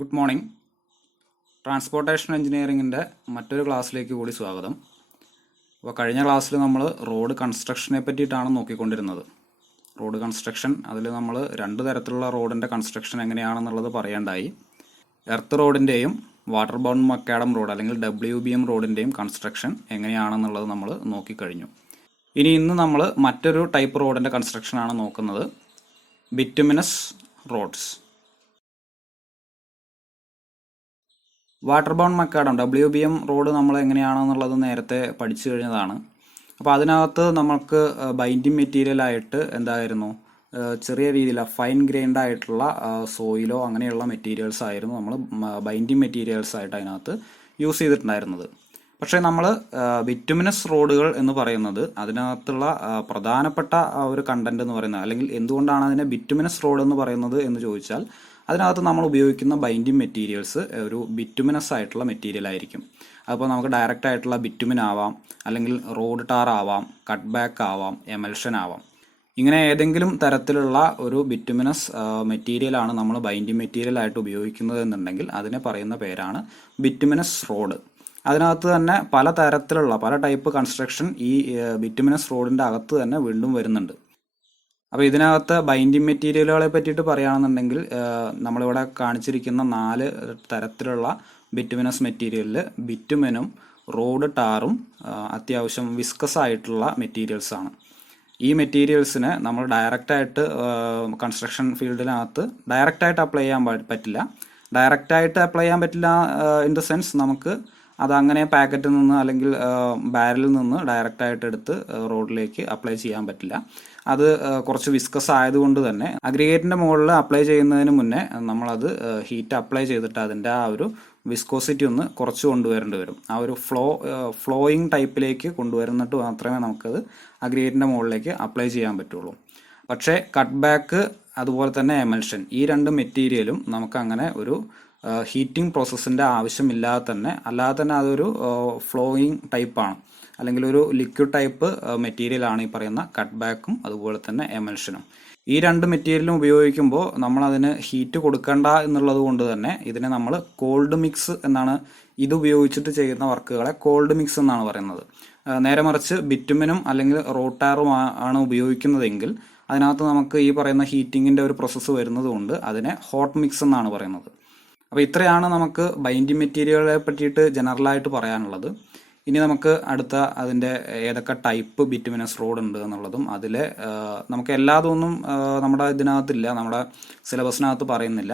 Good morning. Transportation എഞ്ചിനീയറിംഗിൻ്റെ മറ്റൊരു ക്ലാസ്സിലേക്ക് കൂടി സ്വാഗതം. അപ്പോൾ കഴിഞ്ഞ ക്ലാസ്സിൽ നമ്മൾ റോഡ് കൺസ്ട്രക്ഷനെ പറ്റിയിട്ടാണ് നോക്കിക്കൊണ്ടിരുന്നത്. റോഡ് കൺസ്ട്രക്ഷൻ, അതിൽ നമ്മൾ രണ്ട് തരത്തിലുള്ള റോഡിൻ്റെ കൺസ്ട്രക്ഷൻ എങ്ങനെയാണെന്നുള്ളത് പറയേണ്ടായി. എർത്ത് റോഡിൻ്റെയും വാട്ടർ ബൗണ്ട് മക്കാഡം റോഡ് അല്ലെങ്കിൽ WBM റോഡിൻ്റെയും കൺസ്ട്രക്ഷൻ എങ്ങനെയാണെന്നുള്ളത് നമ്മൾ നോക്കിക്കഴിഞ്ഞു. ഇന്ന് നമ്മൾ മറ്റൊരു ടൈപ്പ് റോഡിൻ്റെ കൺസ്ട്രക്ഷനാണ് നോക്കുന്നത്, bituminous roads. Water bound macadam WBM road നമ്മൾ എങ്ങനെയാണെന്നുള്ളത് നേരത്തെ പഠിച്ചു കഴിഞ്ഞതാണ്. അപ്പോൾ അതിനകത്ത് നമുക്ക് ബൈൻഡിങ് മെറ്റീരിയലായിട്ട് എന്തായിരുന്നു, ചെറിയ രീതിയിൽ ഫൈൻ ഗ്രൈൻഡ് ആയിട്ടുള്ള സോയിലോ അങ്ങനെയുള്ള മെറ്റീരിയൽസ് ആയിരുന്നു നമ്മൾ ബൈൻഡിങ് മെറ്റീരിയൽസ് ആയിട്ട് അതിനകത്ത് യൂസ് ചെയ്തിട്ടുണ്ടായിരുന്നത്. പക്ഷേ നമ്മൾ ബിറ്റുമിനസ് റോഡുകൾ എന്ന് പറയുന്നത് അതിനകത്തുള്ള പ്രധാനപ്പെട്ട ഒരു കണ്ടന്റ് എന്ന് പറയുന്നത്, അല്ലെങ്കിൽ എന്തുകൊണ്ടാണ് അതിനെ ബിറ്റുമിനസ് റോഡ് എന്ന് പറയുന്നത് എന്ന് ചോദിച്ചാൽ, അതിനകത്ത് നമ്മൾ ഉപയോഗിക്കുന്ന ബൈൻഡിങ് മെറ്റീരിയൽസ് ഒരു ബിറ്റുമിനസ് ആയിട്ടുള്ള മെറ്റീരിയൽ ആയിരിക്കും. അപ്പോൾ നമുക്ക് ഡയറക്റ്റ് ആയിട്ടുള്ള ബിറ്റുമിൻ ആവാം, അല്ലെങ്കിൽ റോഡ് ടാർ ആവാം, കട്ട് ബാക്ക് ആവാം, എമൽഷൻ ആവാം. ഇങ്ങനെ ഏതെങ്കിലും തരത്തിലുള്ള ഒരു ബിറ്റുമിനസ് മെറ്റീരിയലാണ് നമ്മൾ ബൈൻഡിങ് മെറ്റീരിയൽ ആയിട്ട് ഉപയോഗിക്കുന്നത് എന്നുണ്ടെങ്കിൽ അതിനെ പറയുന്ന പേരാണ് ബിറ്റുമിനസ് റോഡ്. അതിനകത്ത് തന്നെ പല തരത്തിലുള്ള പല ടൈപ്പ് കൺസ്ട്രക്ഷൻ ഈ ബിറ്റുമിനസ് റോഡിൻ്റെ അകത്ത് തന്നെ വീണ്ടും വരുന്നുണ്ട്. അപ്പോൾ ഇതിനകത്ത് ബൈൻഡിങ് മെറ്റീരിയലുകളെ പറ്റിയിട്ട് പറയുകയാണെന്നുണ്ടെങ്കിൽ നമ്മളിവിടെ കാണിച്ചിരിക്കുന്ന 4 തരത്തിലുള്ള ബിറ്റുമിനസ് മെറ്റീരിയലിൽ ബിറ്റുമിനും റോഡ് ടാറും അത്യാവശ്യം വിസ്കസ് ആയിട്ടുള്ള മെറ്റീരിയൽസാണ്. ഈ മെറ്റീരിയൽസിന് നമ്മൾ ഡയറക്റ്റായിട്ട് കൺസ്ട്രക്ഷൻ ഫീൽഡിനകത്ത് ഡയറക്റ്റായിട്ട് അപ്ലൈ ചെയ്യാൻ പറ്റില്ല. ഡയറക്റ്റായിട്ട് അപ്ലൈ ചെയ്യാൻ പറ്റില്ല ഇൻ ദ സെൻസ്, നമുക്ക് അതങ്ങനെ പാക്കറ്റിൽ നിന്ന് അല്ലെങ്കിൽ ബാരലിൽ നിന്ന് ഡയറക്റ്റായിട്ട് എടുത്ത് റോഡിലേക്ക് അപ്ലൈ ചെയ്യാൻ പറ്റില്ല. അത് കുറച്ച് വിസ്കസ് ആയതുകൊണ്ട് തന്നെ അഗ്രിഗേറ്റിൻ്റെ മുകളിൽ അപ്ലൈ ചെയ്യുന്നതിന് മുന്നേ നമ്മളത് ഹീറ്റ് അപ്ലൈ ചെയ്തിട്ട് അതിൻ്റെ ആ ഒരു വിസ്കോസിറ്റി ഒന്ന് കുറച്ച് കൊണ്ടുവരേണ്ടി വരും. ആ ഒരു ഫ്ലോയിങ് ടൈപ്പിലേക്ക് കൊണ്ടുവരുന്നിട്ട് മാത്രമേ നമുക്കത് അഗ്രിഗേറ്റിൻ്റെ മുകളിലേക്ക് അപ്ലൈ ചെയ്യാൻ പറ്റുള്ളൂ. പക്ഷേ കട്ട് ബാക്ക് അതുപോലെ തന്നെ എമൽഷൻ, ഈ രണ്ട് മെറ്റീരിയലും നമുക്കങ്ങനെ ഒരു ഹീറ്റിംഗ് പ്രോസസ്സിൻ്റെ ആവശ്യമില്ലാതെ തന്നെ അല്ലാതെ തന്നെ അതൊരു ഫ്ലോയിങ് ടൈപ്പാണ്, അല്ലെങ്കിൽ ഒരു ലിക്വിഡ് ടൈപ്പ് മെറ്റീരിയലാണ് ഈ പറയുന്ന കട്ട് ബാക്കും അതുപോലെ തന്നെ എമൽഷനും. ഈ രണ്ട് മെറ്റീരിയലും ഉപയോഗിക്കുമ്പോൾ നമ്മളതിന് ഹീറ്റ് കൊടുക്കണ്ട എന്നുള്ളത് കൊണ്ട് തന്നെ ഇതിനെ നമ്മൾ കോൾഡ് മിക്സ് എന്നാണ്, ഇത് ഉപയോഗിച്ചിട്ട് ചെയ്യുന്ന വർക്കുകളെ കോൾഡ് മിക്സ് എന്നാണ് പറയുന്നത്. നേരെ മറിച്ച് ബിറ്റുമിനും അല്ലെങ്കിൽ റോട്ടാറും ആണ് ഉപയോഗിക്കുന്നതെങ്കിൽ അതിനകത്ത് നമുക്ക് ഈ പറയുന്ന ഹീറ്റിങ്ങിൻ്റെ ഒരു പ്രോസസ്സ് വരുന്നത് കൊണ്ട് അതിനെ ഹോട്ട് മിക്സ് എന്നാണ് പറയുന്നത്. അപ്പോൾ ഇത്രയാണ് നമുക്ക് ബൈൻഡിങ് മെറ്റീരിയലുകളെ പറ്റിയിട്ട് ജനറലായിട്ട് പറയാനുള്ളത്. ഇനി നമുക്ക് അടുത്ത അതിൻ്റെ ഏതൊക്കെ ടൈപ്പ് ബിറ്റുമിനസ് റോഡ് ഉണ്ട് എന്നുള്ളതും, അതിലെ നമുക്ക് എല്ലാതൊന്നും നമ്മുടെ ഇതിനകത്തില്ല, നമ്മുടെ സിലബസിനകത്ത് പറയുന്നില്ല.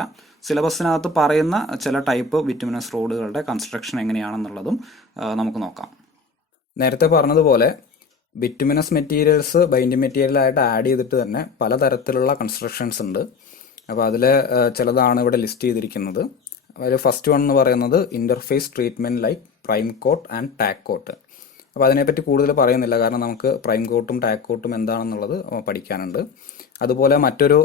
സിലബസിനകത്ത് പറയുന്ന ചില ടൈപ്പ് ബിറ്റുമിനസ് റോഡുകളുടെ കൺസ്ട്രക്ഷൻ എങ്ങനെയാണെന്നുള്ളതും നമുക്ക് നോക്കാം. നേരത്തെ പറഞ്ഞതുപോലെ ബിറ്റുമിനസ് മെറ്റീരിയൽസ് ബൈൻഡിങ് മെറ്റീരിയലായിട്ട് ആഡ് ചെയ്തിട്ട് തന്നെ പലതരത്തിലുള്ള കൺസ്ട്രക്ഷൻസ് ഉണ്ട്. അപ്പോൾ അതിൽ ചിലതാണ് ഇവിടെ ലിസ്റ്റ് ചെയ്തിരിക്കുന്നത്. അതിൽ ഫസ്റ്റ് വൺ എന്ന് പറയുന്നത് interface treatment like prime coat and tack coat. അപ്പോൾ അതിനെപ്പറ്റി കൂടുതൽ പറയുന്നില്ല, കാരണം നമുക്ക് പ്രൈം കോട്ടും ടാക്ക് കോട്ടും എന്താണെന്നുള്ളത് പഠിക്കാനുണ്ട്. അതുപോലെ മറ്റൊരു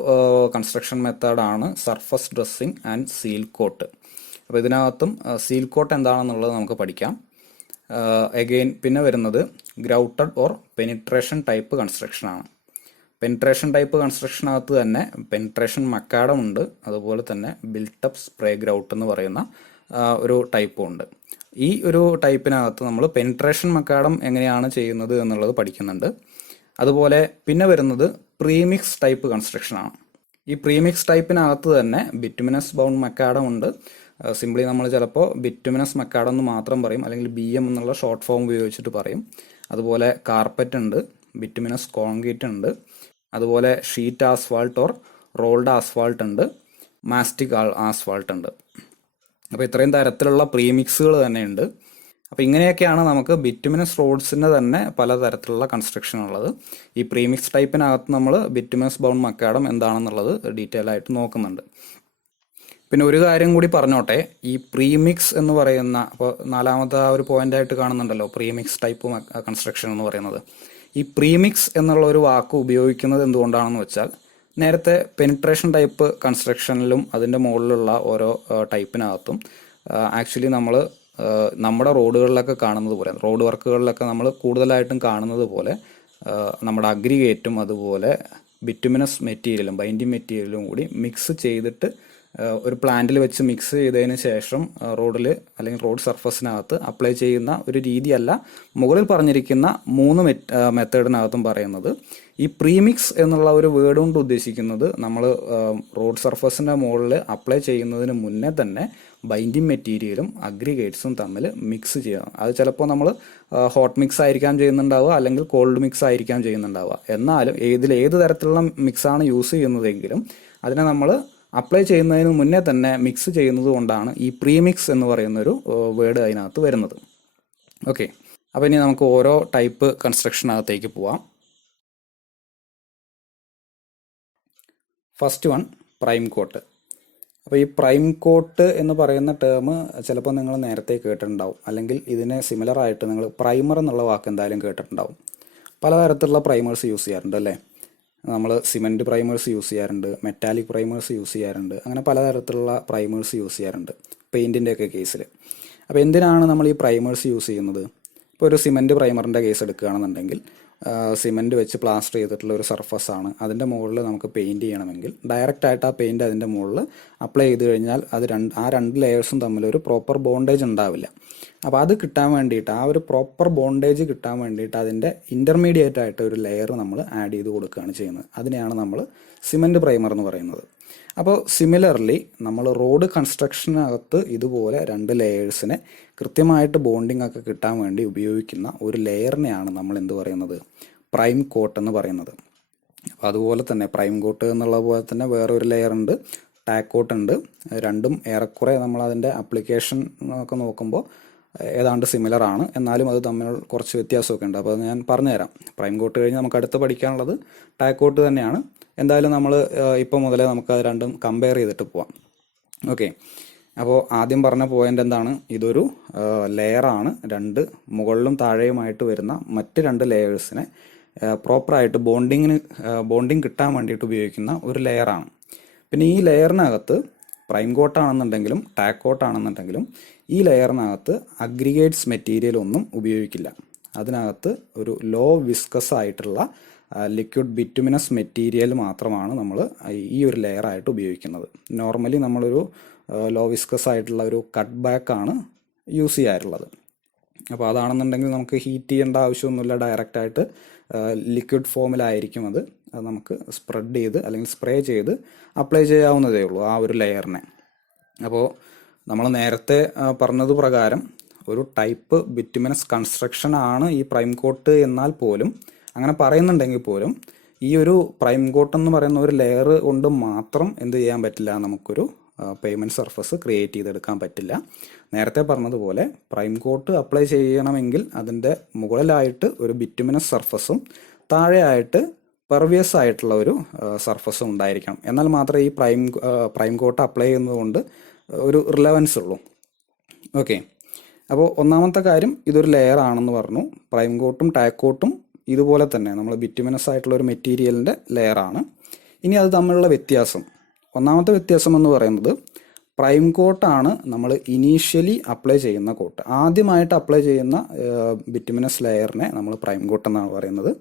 കൺസ്ട്രക്ഷൻ മെത്തേഡാണ് surface dressing and seal coat. അപ്പോൾ ഇതിനകത്തും സീൽ കോട്ട് എന്താണെന്നുള്ളത് നമുക്ക് പഠിക്കാം. എഗെയിൻ പിന്നെ വരുന്നത് ഗ്രൗട്ടഡ് ഓർ പെനിട്രേഷൻ ടൈപ്പ് കൺസ്ട്രക്ഷനാണ്. പെനിട്രേഷൻ ടൈപ്പ് കൺസ്ട്രക്ഷനകത്ത് തന്നെ പെനിട്രേഷൻ മക്കാഡം ഉണ്ട്, അതുപോലെ തന്നെ ബിൽട്ടപ്പ് സ്പ്രേ ഗ്രൗട്ട് എന്ന് പറയുന്ന ഒരു ടൈപ്പും ഉണ്ട്. ഈ ഒരു ടൈപ്പിനകത്ത് നമ്മൾ പെനിട്രേഷൻ മക്കാഡം എങ്ങനെയാണ് ചെയ്യുന്നത് എന്നുള്ളത് പഠിക്കുന്നുണ്ട്. അതുപോലെ പിന്നെ വരുന്നത് പ്രീമിക്സ് ടൈപ്പ് കൺസ്ട്രക്ഷനാണ്. ഈ പ്രീമിക്സ് ടൈപ്പിനകത്ത് തന്നെ ബിറ്റുമിനസ് ബൗണ്ട് മക്കാഡം ഉണ്ട്. സിംപ്ലി നമ്മൾ ചിലപ്പോൾ ബിറ്റുമിനസ് മക്കാഡം എന്ന് മാത്രം പറയും, അല്ലെങ്കിൽ BM എന്നുള്ള ഷോർട്ട് ഫോം ഉപയോഗിച്ചിട്ട് പറയും. അതുപോലെ കാർപ്പറ്റ് ഉണ്ട്, ബിറ്റുമിനസ് കോൺക്രീറ്റ് ഉണ്ട്, അതുപോലെ sheet asphalt or rolled asphalt ഉണ്ട്, മാസ്റ്റിക് ആസ്ഫാൾട്ട് ഉണ്ട്. അപ്പോൾ ഇത്രയും തരത്തിലുള്ള പ്രീമിക്സുകൾ തന്നെ ഉണ്ട്. അപ്പോൾ ഇങ്ങനെയൊക്കെയാണ് നമുക്ക് ബിറ്റുമിനസ് റോഡ്സിൻ്റെ തന്നെ പലതരത്തിലുള്ള കൺസ്ട്രക്ഷൻ ഉള്ളത്. ഈ പ്രീമിക്സ് ടൈപ്പിനകത്ത് നമ്മൾ ബിറ്റുമിനസ് ബൗണ്ട് മക്കാഡം എന്താണെന്നുള്ളത് ഡീറ്റെയിൽ ആയിട്ട് നോക്കുന്നുണ്ട്. പിന്നെ ഒരു കാര്യം കൂടി പറഞ്ഞോട്ടെ, ഈ പ്രീമിക്സ് എന്ന് പറയുന്ന, അപ്പോൾ 4ാമത്തെ ആ ഒരു പോയിന്റായിട്ട് കാണുന്നുണ്ടല്ലോ പ്രീമിക്സ് ടൈപ്പ് കൺസ്ട്രക്ഷൻ എന്ന് പറയുന്നത്. ഈ പ്രീമിക്സ് എന്നുള്ള ഒരു വാക്ക് ഉപയോഗിക്കുന്നത് എന്തുകൊണ്ടാണെന്ന് വെച്ചാൽ, നേരത്തെ പെനിട്രേഷൻ ടൈപ്പ് കൺസ്ട്രക്ഷനിലും അതിൻ്റെ മുകളിലുള്ള ഓരോ ടൈപ്പിനകത്തും ആക്ച്വലി നമ്മൾ നമ്മുടെ റോഡുകളിലൊക്കെ കാണുന്നത് പോലെ, റോഡ് വർക്കുകളിലൊക്കെ നമ്മൾ കൂടുതലായിട്ടും കാണുന്നത് പോലെ നമ്മുടെ അഗ്രിഗേറ്റും അതുപോലെ ബിറ്റുമിനസ് മെറ്റീരിയലും ബൈൻഡിങ് മെറ്റീരിയലും കൂടി മിക്സ് ചെയ്തിട്ട് ഒരു പ്ലാന്റിൽ വെച്ച് മിക്സ് ചെയ്തതിന് ശേഷം റോഡിൽ അല്ലെങ്കിൽ റോഡ് സർഫസിനകത്ത് അപ്ലൈ ചെയ്യുന്ന ഒരു രീതിയല്ല മുകളിൽ പറഞ്ഞിരിക്കുന്ന 3 മെത്തേഡിനകത്തും പറയുന്നത്. ഈ പ്രീമിക്സ് എന്നുള്ള ഒരു വേർഡ് കൊണ്ട് ഉദ്ദേശിക്കുന്നത് നമ്മൾ റോഡ് സർഫസിൻ്റെ മുകളിൽ അപ്ലൈ ചെയ്യുന്നതിന് മുന്നേ തന്നെ ബൈൻഡിങ് മെറ്റീരിയലും അഗ്രിഗേറ്റ്സും തമ്മിൽ മിക്സ് ചെയ്യണം. അത് ചിലപ്പോൾ നമ്മൾ ഹോട്ട് മിക്സ് ആയിരിക്കാം ചെയ്യുന്നുണ്ടാവുക, അല്ലെങ്കിൽ കോൾഡ് മിക്സ് ആയിരിക്കാം ചെയ്യുന്നുണ്ടാവുക. എന്നാലും ഏത് തരത്തിലുള്ള മിക്സാണ് യൂസ് ചെയ്യുന്നതെങ്കിലും അതിനെ നമ്മൾ അപ്ലൈ ചെയ്യുന്നതിന് മുന്നേ തന്നെ മിക്സ് ചെയ്യുന്നത് കൊണ്ടാണ് ഈ പ്രീമിക്സ് എന്ന് പറയുന്നൊരു വേർഡ് അതിനകത്ത് വരുന്നത്. ഓക്കെ, അപ്പോൾ ഇനി നമുക്ക് ഓരോ ടൈപ്പ് കൺസ്ട്രക്ഷനകത്തേക്ക് പോവാം. First one, prime coat. അപ്പോൾ ഈ പ്രൈം കോട്ട് എന്ന് പറയുന്ന ടേം ചിലപ്പോൾ നിങ്ങൾ നേരത്തെ കേട്ടിട്ടുണ്ടാവും, അല്ലെങ്കിൽ ഇതിന് സിമിലർ ആയിട്ട് നിങ്ങൾ പ്രൈമർ എന്നുള്ള വാക്ക് എന്തായാലും കേട്ടിട്ടുണ്ടാവും. പലതരത്തിലുള്ള പ്രൈമേഴ്സ് യൂസ് ചെയ്യാറുണ്ട് അല്ലേ? നമ്മൾ സിമെൻറ്റ് പ്രൈമേഴ്സ് യൂസ് ചെയ്യാറുണ്ട്, മെറ്റാലിക് പ്രൈമേഴ്സ് യൂസ് ചെയ്യാറുണ്ട്, അങ്ങനെ പലതരത്തിലുള്ള പ്രൈമേഴ്സ് യൂസ് ചെയ്യാറുണ്ട് പെയിൻറ്റിൻ്റെ ഒക്കെ കേസിൽ. അപ്പോൾ എന്തിനാണ് നമ്മൾ ഈ പ്രൈമേഴ്സ് യൂസ് ചെയ്യുന്നത്? ഇപ്പോൾ ഒരു സിമെൻറ്റ് പ്രൈമറിൻ്റെ കേസ് എടുക്കുകയാണെന്നുണ്ടെങ്കിൽ സിമെൻറ്റ് വെച്ച് പ്ലാസ്റ്റർ ചെയ്തിട്ടുള്ള ഒരു സർഫസാണ്, അതിൻ്റെ മുകളിൽ നമുക്ക് പെയിൻറ്റ് ചെയ്യണമെങ്കിൽ ഡയറക്റ്റായിട്ട് ആ പെയിൻറ്റ് അതിൻ്റെ മുകളിൽ അപ്ലൈ ചെയ്ത് കഴിഞ്ഞാൽ അത് ആ രണ്ട് ലെയേഴ്സും തമ്മിലൊരു പ്രോപ്പർ ബോണ്ടേജ് ഉണ്ടാവില്ല. അപ്പോൾ അത് കിട്ടാൻ വേണ്ടിയിട്ട്, ആ ഒരു പ്രോപ്പർ ബോണ്ടേജ് കിട്ടാൻ വേണ്ടിയിട്ട് അതിൻ്റെ ഇൻ്റർമീഡിയറ്റ് ആയിട്ട് ഒരു ലെയർ നമ്മൾ ആഡ് ചെയ്ത് കൊടുക്കുകയാണ് ചെയ്യുന്നത്. അതിനെയാണ് നമ്മൾ സിമെൻറ്റ് പ്രൈമർ എന്ന് പറയുന്നത്. അപ്പോൾ സിമിലർലി നമ്മൾ റോഡ് കൺസ്ട്രക്ഷനകത്ത് ഇതുപോലെ രണ്ട് ലെയേഴ്സിനെ കൃത്യമായിട്ട് ബോണ്ടിങ് ഒക്കെ കിട്ടാൻ വേണ്ടി ഉപയോഗിക്കുന്ന ഒരു ലെയറിനെയാണ് നമ്മൾ എന്ത് പറയുന്നത്? പ്രൈം കോട്ട് എന്ന് പറയുന്നത്. അപ്പോൾ അതുപോലെ തന്നെ പ്രൈം കോട്ട് എന്നുള്ള പോലെ തന്നെ വേറെ ഒരു ലെയർ ഉണ്ട്, ടാക്ക് കോട്ട് ഉണ്ട്. രണ്ടും ഏറെക്കുറെ നമ്മൾ അതിൻ്റെ അപ്ലിക്കേഷൻ ഒക്കെ നോക്കുമ്പോൾ ഏതാണ്ട് സിമിലർ ആണ്, എന്നാലും അത് തമ്മിൽ കുറച്ച് വ്യത്യാസമൊക്കെ ഉണ്ട്. അപ്പോൾ അത് ഞാൻ പറഞ്ഞുതരാം. പ്രൈം കോട്ട് കഴിഞ്ഞ് നമുക്ക് അടുത്ത് പഠിക്കാനുള്ളത് ടാക്ക് കോട്ട് തന്നെയാണ്. എന്തായാലും നമ്മൾ ഇപ്പോൾ മുതലേ നമുക്ക് അത് രണ്ടും കമ്പയർ ചെയ്തിട്ട് പോവാം. ഓക്കെ, അപ്പോൾ ആദ്യം പറഞ്ഞ പോയിന്റ് എന്താണ്? ഇതൊരു ലെയറാണ്, രണ്ട് മുകളിലും താഴെയുമായിട്ട് വരുന്ന മറ്റ് രണ്ട് ലെയേഴ്സിനെ പ്രോപ്പറായിട്ട് ബോണ്ടിങ് കിട്ടാൻ വേണ്ടിയിട്ട് ഉപയോഗിക്കുന്ന ഒരു ലെയറാണ്. പിന്നെ ഈ ലെയറിനകത്ത് പ്രൈം കോട്ടാണെന്നുണ്ടെങ്കിലും ടാക്ക് കോട്ടാണെന്നുണ്ടെങ്കിലും ഈ ലെയറിനകത്ത് അഗ്രിഗേറ്റ്സ് മെറ്റീരിയൽ ഒന്നും ഉപയോഗിക്കില്ല. അതിനകത്ത് ഒരു ലോ വിസ്കസ് ആയിട്ടുള്ള ലിക്വിഡ് ബിറ്റുമിനസ് മെറ്റീരിയൽ മാത്രമാണ് നമ്മൾ ഈ ഒരു ലെയറായിട്ട് ഉപയോഗിക്കുന്നത്. നോർമലി നമ്മളൊരു ലോ വിസ്കസ് ആയിട്ടുള്ള ഒരു കട്ട് ബാക്ക് ആണ് യൂസ് ചെയ്യാറുള്ളത്. അപ്പോൾ അതാണെന്നുണ്ടെങ്കിൽ നമുക്ക് ഹീറ്റ് ചെയ്യേണ്ട ആവശ്യമൊന്നുമില്ല, ഡയറക്റ്റായിട്ട് ലിക്വിഡ് ഫോമിലായിരിക്കും അത് നമുക്ക് സ്പ്രെഡ് ചെയ്ത് അല്ലെങ്കിൽ സ്പ്രേ ചെയ്ത് അപ്ലൈ ചെയ്യാവുന്നതേ ഉള്ളൂ ആ ഒരു ലെയറിനെ. അപ്പോൾ നമ്മൾ നേരത്തെ പറഞ്ഞത് പ്രകാരം ഒരു ടൈപ്പ് ബിറ്റുമിനസ് കൺസ്ട്രക്ഷൻ ആണ് ഈ പ്രൈം കോട്ട് എന്നാൽ പോലും, അങ്ങനെ പറയുന്നുണ്ടെങ്കിൽ പോലും, ഈ ഒരു പ്രൈം കോട്ട് എന്ന് പറയുന്ന ഒരു ലെയർ കൊണ്ട് മാത്രം എന്ത് ചെയ്യാൻ പറ്റില്ല, നമുക്കൊരു പേയ്മെൻറ്റ് സർഫസ് ക്രിയേറ്റ് ചെയ്തെടുക്കാൻ പറ്റില്ല. നേരത്തെ പറഞ്ഞതുപോലെ പ്രൈം കോട്ട് അപ്ലൈ ചെയ്യണമെങ്കിൽ അതിൻ്റെ മുകളിലായിട്ട് ഒരു ബിറ്റുമിനസ് സർഫസും താഴെയായിട്ട് പെർവിയസ് ആയിട്ടുള്ള ഒരു സർഫസും ഉണ്ടായിരിക്കണം. എന്നാൽ മാത്രമേ ഈ പ്രൈം കോട്ട് അപ്ലൈ ചെയ്യുന്നതുകൊണ്ട് ഒരു റിലവൻസ് ഉള്ളൂ. ഓക്കെ, അപ്പോൾ ഒന്നാമത്തെ കാര്യം ഇതൊരു ലെയർ ആണെന്ന് പറഞ്ഞു. പ്രൈം കോട്ടും ടാക്ക് കോട്ടും ഇതുപോലെ തന്നെ നമ്മൾ ബിറ്റുമിനസ് ആയിട്ടുള്ള ഒരു മെറ്റീരിയലിൻ്റെ ലെയറാണ്. ഇനി അത് തമ്മിലുള്ള വ്യത്യാസം, ഒന്നാമത്തെ വ്യത്യാസം എന്ന് പറയുന്നത് പ്രൈം കോട്ടാണ് നമ്മൾ ഇനീഷ്യലി അപ്ലൈ ചെയ്യുന്ന കോട്ട്. ആദ്യമായിട്ട് അപ്ലൈ ചെയ്യുന്ന ബിറ്റുമിനസ് ലെയറിനെ നമ്മൾ പ്രൈം കോട്ട് എന്നാണ് പറയുന്നത്.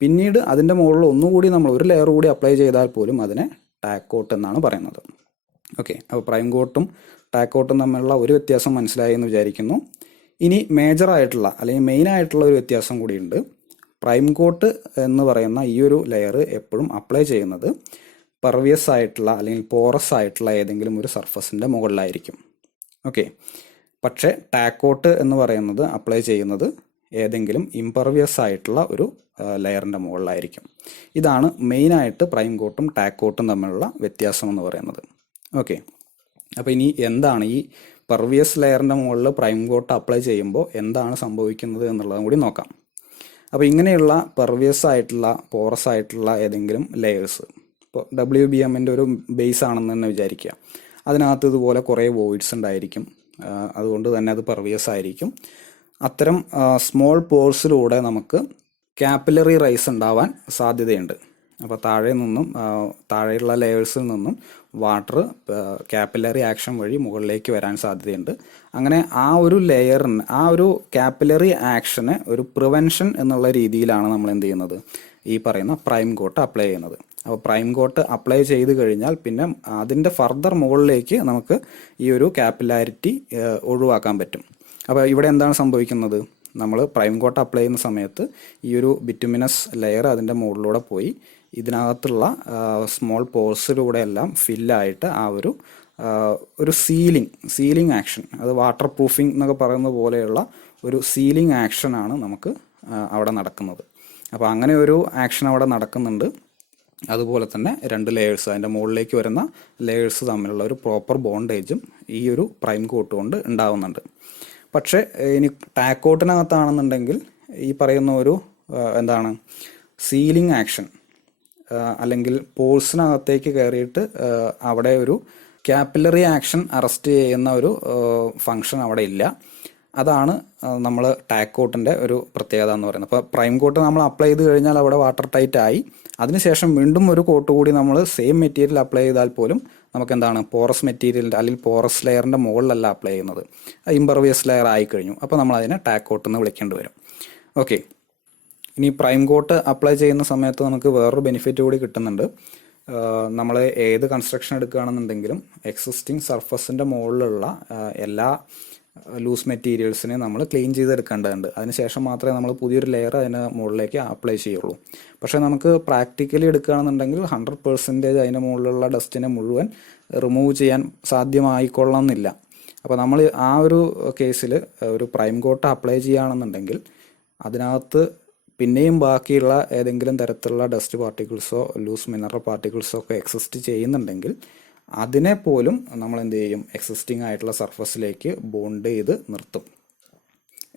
പിന്നീട് അതിൻ്റെ മുകളിൽ ഒന്നുകൂടി നമ്മൾ ഒരു ലെയർ കൂടി അപ്ലൈ ചെയ്താൽ പോലും അതിനെ ടാക്ക് കോട്ട് എന്നാണ് പറയുന്നത്. ഓക്കെ, അപ്പോൾ പ്രൈം കോട്ടും ടാക്ക് കോട്ടും തമ്മിലുള്ള ഒരു വ്യത്യാസം മനസ്സിലായി എന്ന് വിചാരിക്കുന്നു. ഇനി മേജറായിട്ടുള്ള അല്ലെങ്കിൽ മെയിനായിട്ടുള്ള ഒരു വ്യത്യാസം കൂടിയുണ്ട്. പ്രൈം കോട്ട് എന്ന് പറയുന്ന ഈ ഒരു ലെയർ എപ്പോഴും അപ്ലൈ ചെയ്യുന്നത് പെർവിയസ് ആയിട്ടുള്ള അല്ലെങ്കിൽ പോറസ് ആയിട്ടുള്ള ഏതെങ്കിലും ഒരു സർഫസിൻ്റെ മുകളിലായിരിക്കും. ഓക്കെ, പക്ഷേ ടാക്ക് കോട്ട് എന്ന് പറയുന്നത് അപ്ലൈ ചെയ്യുന്നത് ഏതെങ്കിലും ഇംപെർവിയസ് ആയിട്ടുള്ള ഒരു ലെയറിൻ്റെ മുകളിലായിരിക്കും. ഇതാണ് മെയിനായിട്ട് പ്രൈം കോട്ടും ടാക്ക് കോട്ടും തമ്മിലുള്ള വ്യത്യാസം എന്ന് പറയുന്നത്. ഓക്കെ, അപ്പോൾ ഇനി എന്താണ് ഈ പെർവിയസ് ലെയറിൻ്റെ മുകളിൽ പ്രൈം കോട്ട് അപ്ലൈ ചെയ്യുമ്പോൾ എന്താണ് സംഭവിക്കുന്നത് എന്നുള്ളതും കൂടി നോക്കാം. അപ്പോൾ ഇങ്ങനെയുള്ള പെർവിയസ് ആയിട്ടുള്ള പോറസ് ആയിട്ടുള്ള ഏതെങ്കിലും ലെയേഴ്സ്, ഇപ്പോൾ WBMൻ്റെ ഒരു ബേസ് ആണെന്ന് തന്നെ വിചാരിക്കുക, അതിനകത്ത് ഇതുപോലെ കുറേ വോയിഡ്സ് ഉണ്ടായിരിക്കും, അതുകൊണ്ട് തന്നെ അത് പെർവിയസ് ആയിരിക്കും. അത്തരം സ്മോൾ പോർസിലൂടെ നമുക്ക് കാപ്പിലറി റൈസ് ഉണ്ടാവാൻ സാധ്യതയുണ്ട്. അപ്പോൾ താഴെയുള്ള ലെയേഴ്സിൽ നിന്നും വാട്ടർ കാപ്പിലറി ആക്ഷൻ വഴി മുകളിലേക്ക് വരാൻ സാധ്യതയുണ്ട്. അങ്ങനെ ആ ഒരു ലെയറിന്, ആ ഒരു കാപ്പിലറി ആക്ഷന് ഒരു പ്രിവെൻഷൻ എന്നുള്ള രീതിയിലാണ് നമ്മൾ എന്ത് ചെയ്യുന്നത്, ഈ പറയുന്ന പ്രൈം കോട്ട് അപ്ലൈ ചെയ്യുന്നത്. അപ്പോൾ പ്രൈം കോട്ട് അപ്ലൈ ചെയ്ത് കഴിഞ്ഞാൽ പിന്നെ അതിൻ്റെ ഫർദർ മുകളിലേക്ക് നമുക്ക് ഈ ഒരു കാപ്പിലാരിറ്റി ഒഴിവാക്കാൻ പറ്റും. അപ്പോൾ ഇവിടെ എന്താണ് സംഭവിക്കുന്നത്? നമ്മൾ പ്രൈം കോട്ട് അപ്ലൈ ചെയ്യുന്ന സമയത്ത് ഈ ഒരു ബിറ്റുമിനസ് ലെയർ അതിൻ്റെ മുകളിലൂടെ പോയി ഇതിനകത്തുള്ള സ്മോൾ പോർസിലൂടെ എല്ലാം ഫില്ലായിട്ട് ആ ഒരു സീലിംഗ് ആക്ഷൻ, അത് വാട്ടർ പ്രൂഫിംഗ് എന്നൊക്കെ പറയുന്ന പോലെയുള്ള ഒരു സീലിംഗ് ആക്ഷനാണ് നമുക്ക് അവിടെ നടക്കുന്നത്. അപ്പോൾ അങ്ങനെ ഒരു ആക്ഷൻ അവിടെ നടക്കുന്നുണ്ട്. അതുപോലെ തന്നെ രണ്ട് ലെയേഴ്സ്, അതിൻ്റെ മുകളിലേക്ക് വരുന്ന ലെയേഴ്സ് തമ്മിലുള്ള ഒരു പ്രോപ്പർ ബോണ്ടേജും ഈ ഒരു പ്രൈം കോട്ട് കൊണ്ട് ഉണ്ടാവുന്നുണ്ട്. പക്ഷേ ഇനി ടാക്ക് കോട്ടിനകത്താണെന്നുണ്ടെങ്കിൽ ഈ പറയുന്ന ഒരു എന്താണ് സീലിംഗ് ആക്ഷൻ അല്ലെങ്കിൽ പോഴ്സിനകത്തേക്ക് കയറിയിട്ട് അവിടെ ഒരു ക്യാപ്പിലറി ആക്ഷൻ അറസ്റ്റ് ചെയ്യുന്ന ഒരു ഫങ്ഷൻ അവിടെ ഇല്ല. അതാണ് നമ്മൾ ടാക്ക് കോട്ടിൻ്റെ ഒരു പ്രത്യേകത എന്ന് പറയുന്നത്. അപ്പോൾ പ്രൈം കോട്ട് നമ്മൾ അപ്ലൈ ചെയ്ത് കഴിഞ്ഞാൽ അവിടെ വാട്ടർ ടൈറ്റ് ആയി, അതിനുശേഷം വീണ്ടും ഒരു കോട്ട് കൂടി നമ്മൾ സെയിം മെറ്റീരിയൽ അപ്ലൈ ചെയ്താൽ പോലും നമുക്ക് എന്താണ് പോറസ് മെറ്റീരിയലിൻ്റെ അല്ലെങ്കിൽ പോറസ് ലെയറിൻ്റെ മുകളിലല്ല അപ്ലൈ ചെയ്യുന്നത്, ഇംപർവിയസ് ലെയർ ആയി കഴിഞ്ഞു. അപ്പോൾ നമ്മൾ അതിനെ ടാക്ക് കോട്ട് എന്ന് വിളിക്കേണ്ടി വരും. ഓക്കെ, ഇനി പ്രൈം കോട്ട് അപ്ലൈ ചെയ്യുന്ന സമയത്ത് നമുക്ക് വേറൊരു ബെനിഫിറ്റ് കൂടി കിട്ടുന്നുണ്ട്. നമ്മൾ ഏത് കൺസ്ട്രക്ഷൻ എടുക്കുകയാണെന്നുണ്ടെങ്കിലും എക്സിസ്റ്റിംഗ് സർഫസിൻ്റെ മുകളിലുള്ള എല്ലാ ലൂസ് മെറ്റീരിയൽസിനെ നമ്മൾ ക്ലീൻ ചെയ്തെടുക്കേണ്ടതുണ്ട്. അതിനുശേഷം മാത്രമേ നമ്മൾ പുതിയൊരു ലെയർ അതിന് മുകളിലേക്ക് അപ്ലൈ ചെയ്യുള്ളൂ. പക്ഷേ നമുക്ക് പ്രാക്ടിക്കലി എടുക്കുകയാണെന്നുണ്ടെങ്കിൽ 100% അതിൻ്റെ മുകളിലുള്ള ഡസ്റ്റിനെ മുഴുവൻ റിമൂവ് ചെയ്യാൻ സാധ്യമായിക്കൊള്ളണമെന്നില്ല. അപ്പോൾ നമ്മൾ ആ ഒരു കേസിൽ ഒരു പ്രൈം കോട്ട് അപ്ലൈ ചെയ്യുകയാണെന്നുണ്ടെങ്കിൽ അതിനകത്ത് പിന്നെയും ബാക്കിയുള്ള ഏതെങ്കിലും തരത്തിലുള്ള ഡസ്റ്റ് പാർട്ടിക്കിൾസോ ലൂസ് മിനറൽ പാർട്ടിക്കിൾസോ ഒക്കെ എക്സിസ്റ്റ് ചെയ്യുന്നുണ്ടെങ്കിൽ അതിനെ പോലും നമ്മൾ എന്ത് ചെയ്യും, എക്സിസ്റ്റിംഗ് ആയിട്ടുള്ള സർഫസിലേക്ക് ബോണ്ട് ചെയ്ത് നിർത്തും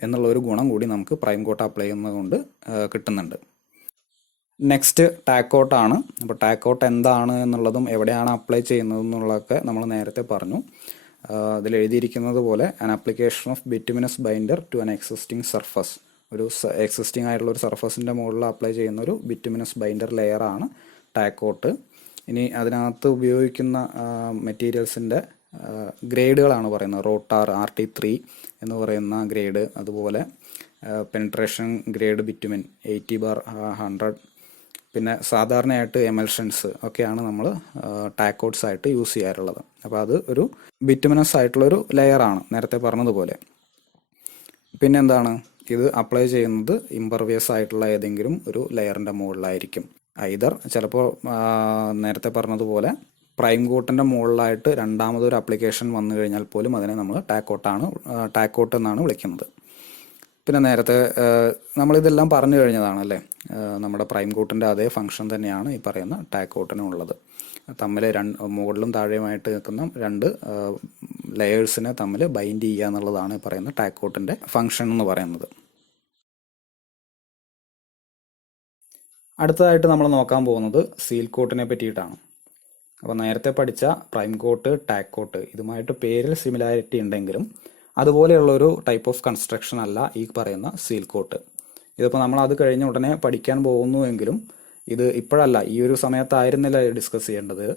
എന്നുള്ളൊരു ഗുണം കൂടി നമുക്ക് പ്രൈം കോട്ട് അപ്ലൈ ചെയ്യുന്നത് കൊണ്ട് കിട്ടുന്നുണ്ട്. നെക്സ്റ്റ് ടാക്ക് കോട്ടാണ്. അപ്പോൾ ടാക്ക് കോട്ട് എന്താണ് എന്നുള്ളതും എവിടെയാണ് അപ്ലൈ ചെയ്യുന്നത് എന്നുള്ളതൊക്കെ നമ്മൾ നേരത്തെ പറഞ്ഞു. അതിൽ എഴുതിയിരിക്കുന്നത് പോലെ an application of bituminous binder to an existing surface, ഒരു എക്സിസ്റ്റിംഗ് ആയിട്ടുള്ള ഒരു സർഫസിൻ്റെ മുകളിൽ അപ്ലൈ ചെയ്യുന്ന ഒരു ബിറ്റുമിനസ് ബൈൻഡർ ലെയറാണ് ടാക്ക് കോട്ട്. ഇനി അതിനകത്ത് ഉപയോഗിക്കുന്ന മെറ്റീരിയൽസിൻ്റെ ഗ്രേഡുകളാണ് പറയുന്നത്. റോട്ടാർ RT3 എന്ന് പറയുന്ന ഗ്രേഡ്, അതുപോലെ പെനിട്രേഷൻ ഗ്രേഡ് ബിറ്റുമിൻ 80/100, പിന്നെ സാധാരണയായിട്ട് എമൽഷൻസ് ഒക്കെയാണ് നമ്മൾ ടാക്ക് കോട്ട്സ് ആയിട്ട് യൂസ് ചെയ്യാറുള്ളത്. അപ്പോൾ അത് ഒരു ബിറ്റുമിനസ് ആയിട്ടുള്ളൊരു ലെയറാണ് നേരത്തെ പറഞ്ഞതുപോലെ. പിന്നെ എന്താണ്, ഇത് അപ്ലൈ ചെയ്യുന്നത് ഇംപർവിയസ് ആയിട്ടുള്ള ഏതെങ്കിലും ഒരു ലെയറിൻ്റെ മുകളിലായിരിക്കും. ഐദർ ചിലപ്പോൾ നേരത്തെ പറഞ്ഞതുപോലെ പ്രൈം കോട്ടിൻ്റെ മുകളിലായിട്ട് രണ്ടാമതൊരു ആപ്ലിക്കേഷൻ വന്നു കഴിഞ്ഞാൽ പോലും അതിനെ നമ്മൾ ടാക്ക് കോട്ട് എന്നാണ് വിളിക്കുന്നത്. പിന്നെ നേരത്തെ നമ്മളിതെല്ലാം പറഞ്ഞു കഴിഞ്ഞതാണ് അല്ലേ. നമ്മുടെ പ്രൈം കോട്ടിൻ്റെ അതേ ഫംഗ്ഷൻ തന്നെയാണ് ഈ പറയുന്ന ടാക്ക് കോട്ടിനും ഉള്ളത്. തമ്മിൽ മുകളിലും താഴെയുമായിട്ട് നിൽക്കുന്ന രണ്ട് ലെയേഴ്സിനെ തമ്മിൽ ബൈൻഡ് ചെയ്യുക എന്നുള്ളതാണ് ഈ പറയുന്ന ടാക്ക് കോട്ടിൻ്റെ ഫംഗ്ഷൻ എന്ന് പറയുന്നത്. അടുത്തതായിട്ട് നമ്മൾ നോക്കാൻ പോകുന്നത് സീൽ കോട്ടിനെ പറ്റിയിട്ടാണ്. അപ്പോൾ നേരത്തെ പഠിച്ച പ്രൈം കോട്ട്, ടാക്ക് കോട്ട് ഇതുമായിട്ട് പേരിൽ സിമിലാരിറ്റി ഉണ്ടെങ്കിലും അതുപോലെയുള്ളൊരു ടൈപ്പ് ഓഫ് കൺസ്ട്രക്ഷൻ അല്ല ഈ പറയുന്ന സീൽ കോട്ട്. ഇതിപ്പോൾ നമ്മൾ അത് കഴിഞ്ഞ ഉടനെ പഠിക്കാൻ പോകുന്നുവെങ്കിലും ഇത് ഇപ്പോഴല്ല, ഈ ഒരു സമയത്തായിരുന്നില്ല ഡിസ്കസ് ചെയ്യേണ്ടത്.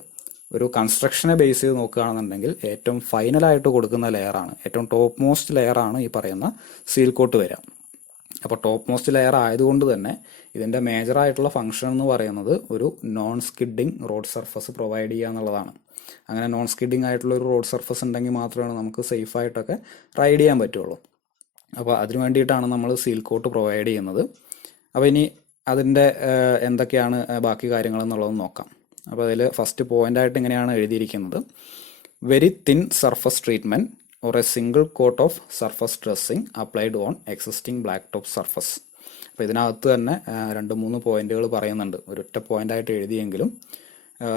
ഒരു കൺസ്ട്രക്ഷനെ ബേസ് ചെയ്ത് നോക്കുകയാണെന്നുണ്ടെങ്കിൽ ഏറ്റവും ഫൈനലായിട്ട് കൊടുക്കുന്ന ലെയറാണ്, ഏറ്റവും ടോപ്പ് മോസ്റ്റ് ലെയറാണ് ഈ പറയുന്ന സീൽ കോട്ട് വരിക. അപ്പോൾ ടോപ്പ് മോസ്റ്റ് ലെയർ ആയതുകൊണ്ട് തന്നെ ഇതിൻ്റെ മേജറായിട്ടുള്ള ഫംഗ്ഷൻ എന്ന് പറയുന്നത് ഒരു non skidding road surface provide ചെയ്യുക എന്നുള്ളതാണ്. അങ്ങനെ നോൺ സ്കിഡിങ് ആയിട്ടുള്ള ഒരു റോഡ് സർഫസ് ഉണ്ടെങ്കിൽ മാത്രമാണ് നമുക്ക് സേഫായിട്ടൊക്കെ റൈഡ് ചെയ്യാൻ പറ്റുള്ളൂ. അപ്പോൾ അതിനു വേണ്ടിയിട്ടാണ് നമ്മൾ സീൽ കോട്ട് പ്രൊവൈഡ് ചെയ്യുന്നത്. അപ്പോൾ ഇനി അതിൻ്റെ എന്തൊക്കെയാണ് ബാക്കി കാര്യങ്ങൾ എന്നുള്ളത് നോക്കാം. അപ്പോൾ അതിൽ ഫസ്റ്റ് പോയിൻ്റായിട്ട് ഇങ്ങനെയാണ് എഴുതിയിരിക്കുന്നത്: very thin surface treatment or a single coat of surface dressing applied on existing black top surface. അപ്പോൾ ഇതിനകത്ത് തന്നെ 2-3 പോയിന്റുകൾ പറയുന്നുണ്ട്. ഒരൊറ്റ പോയിൻ്റായിട്ട് എഴുതിയെങ്കിലും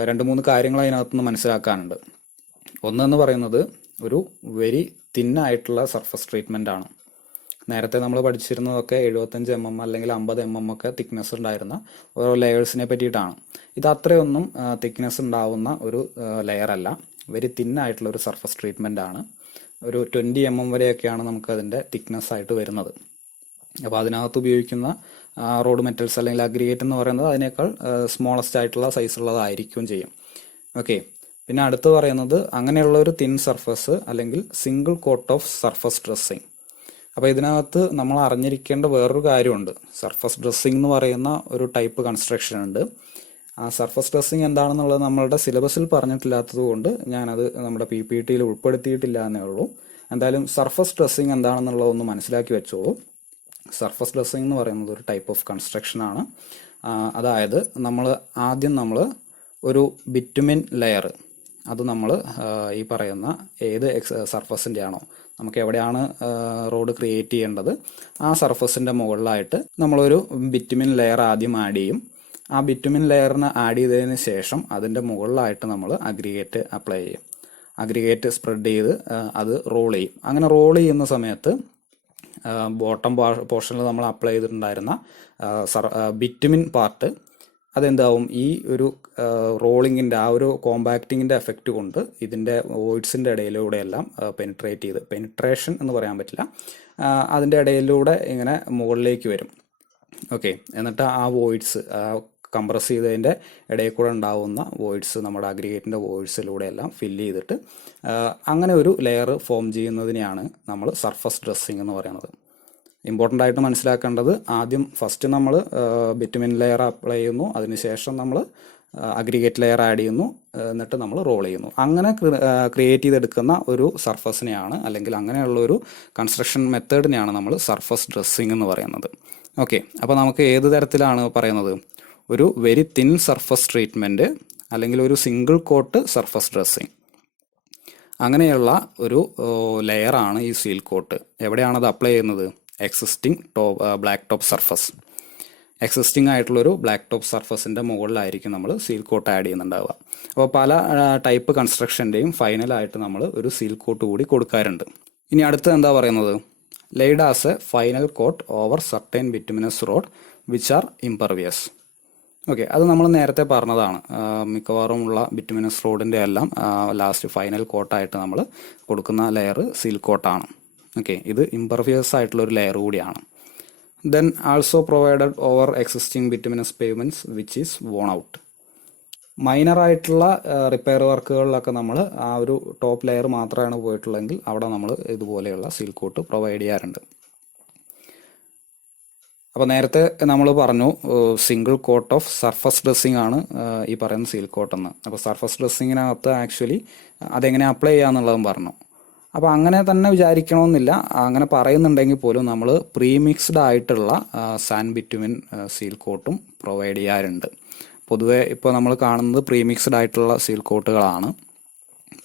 2-3 കാര്യങ്ങൾ അതിനകത്തുനിന്ന് മനസ്സിലാക്കാനുണ്ട്. ഒന്നെന്ന് പറയുന്നത് ഒരു വെരി തിന്നായിട്ടുള്ള സർഫസ് ട്രീറ്റ്മെൻ്റ് ആണ്. നേരത്തെ നമ്മൾ പഠിച്ചിരുന്നതൊക്കെ 75 mm അല്ലെങ്കിൽ 50 mm ഒക്കെ തിക്നെസ് ഉണ്ടായിരുന്ന ഓരോ ലെയേഴ്സിനെ പറ്റിയിട്ടാണ്. ഇത് അത്രയൊന്നും തിക്നെസ് ഉണ്ടാവുന്ന ഒരു ലെയറല്ല, വെരി തിന്നായിട്ടുള്ള ഒരു സർഫസ് ട്രീറ്റ്മെൻ്റ് ആണ്. ഒരു 20 mm വരെയൊക്കെയാണ് നമുക്ക് അതിൻ്റെ തിക്നെസ് ആയിട്ട് വരുന്നത്. അപ്പോൾ അതിനകത്ത് ഉപയോഗിക്കുന്ന റോഡ് മെറ്റൽസ് അല്ലെങ്കിൽ അഗ്രിഗേറ്റ് എന്ന് പറയുന്നത് അതിനേക്കാൾ സ്മോളസ്റ്റ് ആയിട്ടുള്ള സൈസുള്ളതായിരിക്കും ചെയ്യും. ഓക്കെ, പിന്നെ അടുത്ത് പറയുന്നത് അങ്ങനെയുള്ള ഒരു തിൻ സർഫസ് അല്ലെങ്കിൽ single coat of surface dressing. അപ്പോൾ ഇതിനകത്ത് നമ്മൾ അറിഞ്ഞിരിക്കേണ്ട വേറൊരു കാര്യമുണ്ട്. സർഫസ് ഡ്രസ്സിങ് എന്ന് പറയുന്ന ഒരു ടൈപ്പ് കൺസ്ട്രക്ഷൻ ഉണ്ട്. ആ സർഫസ് ഡ്രസ്സിങ് എന്താണെന്നുള്ളത് നമ്മളുടെ സിലബസിൽ പറഞ്ഞിട്ടില്ലാത്തത് കൊണ്ട് ഞാനത് നമ്മുടെ PPT-യിൽ ഉൾപ്പെടുത്തിയിട്ടില്ല എന്നേ ഉള്ളൂ. എന്തായാലും സർഫസ് ഡ്രസ്സിങ് എന്താണെന്നുള്ളതൊന്ന് മനസ്സിലാക്കി വെച്ചോളൂ. സർഫസ് ഡ്രസ്സിങ് എന്ന് പറയുന്നത് ഒരു ടൈപ്പ് ഓഫ് കൺസ്ട്രക്ഷൻ ആണ്. അതായത് ആദ്യം നമ്മൾ ഒരു ബിറ്റുമിൻ ലെയർ അത് നമ്മൾ ഈ പറയുന്ന ഏത് സർഫസിൻ്റെ ആണോ നമുക്ക് എവിടെയാണ് റോഡ് ക്രിയേറ്റ് ചെയ്യേണ്ടത് ആ സർഫസിൻ്റെ മുകളിലായിട്ട് നമ്മളൊരു ബിറ്റുമിൻ ലെയർ ആദ്യം ആഡ് ചെയ്യും. ആ ബിറ്റുമിൻ ലെയറിന് ആഡ് ചെയ്തതിന് ശേഷം അതിൻ്റെ മുകളിലായിട്ട് നമ്മൾ അഗ്രിഗേറ്റ് അപ്ലൈ ചെയ്യും. അഗ്രിഗേറ്റ് സ്പ്രെഡ് ചെയ്ത് അത് റോൾ ചെയ്യും. അങ്ങനെ റോൾ ചെയ്യുന്ന സമയത്ത് ബോട്ടം പോർഷനിൽ നമ്മൾ അപ്ലൈ ചെയ്തിട്ടുണ്ടായിരുന്ന ബിറ്റുമിൻ പാർട്ട് അതെന്താവും, ഈ ഒരു റോളിങ്ങിൻ്റെ ആ ഒരു കോമ്പാക്റ്റിങ്ങിൻ്റെ എഫക്റ്റ് കൊണ്ട് ഇതിൻ്റെ വോയിഡ്സിൻ്റെ ഇടയിലൂടെ എല്ലാം പെനിട്രേറ്റ് ചെയ്ത്, പെനിട്രേഷൻ എന്ന് പറയാൻ പറ്റില്ല, അതിൻ്റെ ഇടയിലൂടെ ഇങ്ങനെ മുകളിലേക്ക് വരും. ഓക്കെ, എന്നിട്ട് ആ വോയിഡ്സ് കംപ്രസ് ചെയ്തതിൻ്റെ ഇടയിൽ കൂടെ ഉണ്ടാവുന്ന വോയിഡ്സ് നമ്മുടെ അഗ്രിഗേറ്റിൻ്റെ വോയിഡ്സിലൂടെ എല്ലാം ഫില്ല് ചെയ്തിട്ട് അങ്ങനെ ഒരു ലെയർ ഫോം ചെയ്യുന്നതിനെയാണ് നമ്മൾ സർഫസ് ഡ്രസ്സിങ് എന്ന് പറയുന്നത്. ഇമ്പോർട്ടൻ്റ് ആയിട്ട് മനസ്സിലാക്കേണ്ടത്, ഫസ്റ്റ് നമ്മൾ ബിറ്റുമിൻ ലെയർ അപ്ലൈ ചെയ്യുന്നു, അതിനുശേഷം നമ്മൾ അഗ്രിഗേറ്റ് ലെയർ ആഡ് ചെയ്യുന്നു, എന്നിട്ട് നമ്മൾ റോൾ ചെയ്യുന്നു. അങ്ങനെ ക്രിയേറ്റ് ചെയ്തെടുക്കുന്ന ഒരു സർഫസിനെയാണ്, അല്ലെങ്കിൽ അങ്ങനെയുള്ള ഒരു കൺസ്ട്രക്ഷൻ മെത്തേഡിനെയാണ് നമ്മൾ സർഫസ് ഡ്രസ്സിങ് എന്ന് പറയുന്നത്. ഓക്കെ, അപ്പോൾ നമുക്ക് ഏത് തരത്തിലാണ് പറയുന്നത്? ഒരു വെരി തിൻ സർഫസ് ട്രീറ്റ്മെൻറ്റ് അല്ലെങ്കിൽ ഒരു സിംഗിൾ കോട്ട് സർഫസ് ഡ്രസ്സിങ്, അങ്ങനെയുള്ള ഒരു ലെയറാണ് ഈ സീൽ കോട്ട്. എവിടെയാണത് അപ്ലൈ ചെയ്യുന്നത്? Existing black top surface. Existing ആയിട്ടുള്ളൊരു ബ്ലാക്ക് ടോപ്പ് സർഫസിൻ്റെ മുകളിലായിരിക്കും നമ്മൾ സീൽ കോട്ട് ആഡ് ചെയ്യുന്നുണ്ടാവുക. അപ്പോൾ പല ടൈപ്പ് കൺസ്ട്രക്ഷൻ്റെയും ഫൈനലായിട്ട് നമ്മൾ ഒരു സീൽ കോട്ട് കൂടി കൊടുക്കാറുണ്ട്. ഇനി അടുത്ത് എന്താ പറയുന്നത്? Laid as a final coat over certain bituminous road which are impervious. Okay, അത് നമ്മൾ നേരത്തെ പറഞ്ഞതാണ്. മിക്കവാറും ഉള്ള ബിറ്റുമിനസ് റോഡിൻ്റെ എല്ലാം ലാസ്റ്റ് ഫൈനൽ കോട്ടായിട്ട് നമ്മൾ കൊടുക്കുന്ന ലെയർ സീൽ കോട്ടാണ്. ഓക്കെ, ഇത് ഇംപർവിയസ് ആയിട്ടുള്ള ഒരു ലെയർ കൂടിയാണ്. Then also provided over existing bituminous pavements which is worn out. മൈനറായിട്ടുള്ള റിപ്പയർ വർക്കുകളിലൊക്കെ നമ്മൾ ആ ഒരു ടോപ്പ് ലെയർ മാത്രമാണ് പോയിട്ടുള്ളതെങ്കിൽ അവിടെ നമ്മൾ ഇതുപോലെയുള്ള സീൽ കോട്ട് പ്രൊവൈഡ് ചെയ്യാറുണ്ട്. അപ്പോൾ നേരത്തെ നമ്മൾ പറഞ്ഞു single coat of surface dressing ആണ് ഈ പറയുന്ന സീൽ കോട്ടെന്ന്. അപ്പോൾ സർഫസ് ഡ്രസ്സിങ്ങിനകത്ത് ആക്ച്വലി അതെങ്ങനെ അപ്ലൈ ചെയ്യാന്നുള്ളതും പറഞ്ഞു. അപ്പോൾ അങ്ങനെ തന്നെ വിചാരിക്കണമെന്നില്ല. അങ്ങനെ പറയുന്നുണ്ടെങ്കിൽ പോലും നമ്മൾ പ്രീമിക്സ്ഡ് ആയിട്ടുള്ള സാൻഡ് ബിറ്റുമിൻ സീൽ കോട്ടും പ്രൊവൈഡ് ചെയ്യാറുണ്ട്. പൊതുവെ ഇപ്പോൾ നമ്മൾ കാണുന്നത് പ്രീമിക്സ്ഡ് ആയിട്ടുള്ള സീൽ കോട്ടുകളാണ്.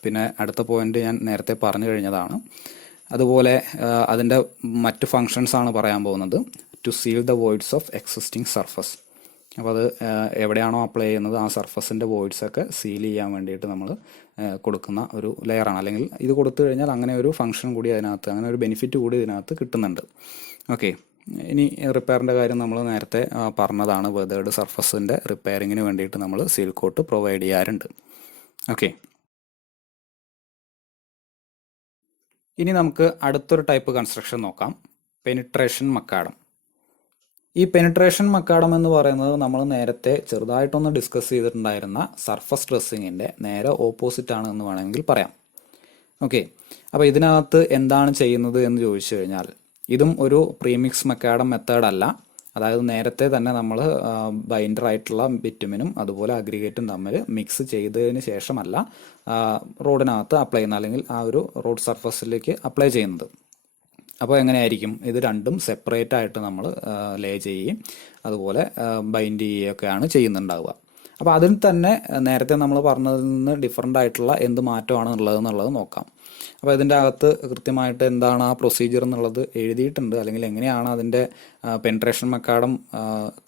പിന്നെ അടുത്ത പോയിന്റ് ഞാൻ നേരത്തെ പറഞ്ഞു കഴിഞ്ഞതാണ്. അതുപോലെ അതിൻ്റെ മറ്റ് ഫങ്ഷൻസ് ആണ് പറയാൻ പോകുന്നത്. To seal the voids of existing surface. അപ്പോൾ അത് എവിടെയാണോ അപ്ലൈ ചെയ്യുന്നത് ആ സർഫസിൻ്റെ വോയിഡ്സൊക്കെ സീൽ ചെയ്യാൻ വേണ്ടിയിട്ട് നമ്മൾ കൊടുക്കുന്ന ഒരു ലെയറാണ്. അല്ലെങ്കിൽ ഇത് കൊടുത്തു കഴിഞ്ഞാൽ അങ്ങനെ ഒരു ഫംഗ്ഷൻ കൂടി അതിനകത്ത്, അങ്ങനെ ഒരു ബെനിഫിറ്റ് കൂടി ഇതിനകത്ത് കിട്ടുന്നുണ്ട്. ഓക്കെ, ഇനി റിപ്പയറിൻ്റെ കാര്യം നമ്മൾ നേരത്തെ പറഞ്ഞതാണ്. വെതേർഡ് സർഫസിൻ്റെ റിപ്പയറിങ്ങിന് വേണ്ടിയിട്ട് നമ്മൾ സീൽ കോട്ട് പ്രൊവൈഡ് ചെയ്യാറുണ്ട്. ഓക്കെ, ഇനി നമുക്ക് അടുത്തൊരു ടൈപ്പ് കൺസ്ട്രക്ഷൻ നോക്കാം, പെനിട്രേഷൻ മക്കാഡം. ഈ പെനിട്രേഷൻ മക്കാഡം എന്ന് പറയുന്നത് നമ്മൾ നേരത്തെ ചെറുതായിട്ടൊന്ന് ഡിസ്കസ് ചെയ്തിട്ടുണ്ടായിരുന്ന സർഫസ് ഡ്രസ്സിങ്ങിൻ്റെ നേരെ ഓപ്പോസിറ്റ് ആണ് എന്ന് വേണമെങ്കിൽ പറയാം. ഓക്കെ, അപ്പോൾ ഇതിനകത്ത് എന്താണ് ചെയ്യുന്നത് എന്ന് ചോദിച്ചു കഴിഞ്ഞാൽ, ഇതും ഒരു പ്രീമിക്സ് മക്കാഡം മെത്തേഡ് അല്ല. അതായത് നേരത്തെ തന്നെ നമ്മൾ ബൈൻഡറായിട്ടുള്ള ബിറ്റുമിനും അതുപോലെ അഗ്രിഗേറ്റും തമ്മിൽ മിക്സ് ചെയ്തതിന് ശേഷമല്ല റോഡിനകത്ത് അപ്ലൈ ചെയ്യുന്നത്, അല്ലെങ്കിൽ ആ ഒരു റോഡ് സർഫസിലേക്ക് അപ്ലൈ ചെയ്യുന്നത്. അപ്പോൾ എങ്ങനെയായിരിക്കും? ഇത് രണ്ടും സെപ്പറേറ്റ് ആയിട്ട് നമ്മൾ ലേ ചെയ്യുകയും അതുപോലെ ബൈൻഡ് ചെയ്യുകയൊക്കെയാണ് ചെയ്യുന്നുണ്ടാവുക. അപ്പോൾ അതിൽ തന്നെ നേരത്തെ നമ്മൾ പറഞ്ഞതിൽ നിന്ന് ഡിഫറൻ്റ് ആയിട്ടുള്ള എന്ത് മാറ്റമാണ് ഉള്ളതെന്നുള്ളത് നോക്കാം. അപ്പോൾ ഇതിൻ്റെ അകത്ത് കൃത്യമായിട്ട് എന്താണ് ആ പ്രൊസീജിയർ എന്നുള്ളത് എഴുതിയിട്ടുണ്ട്, അല്ലെങ്കിൽ എങ്ങനെയാണ് അതിൻ്റെ പെനിട്രേഷൻ മക്കാഡം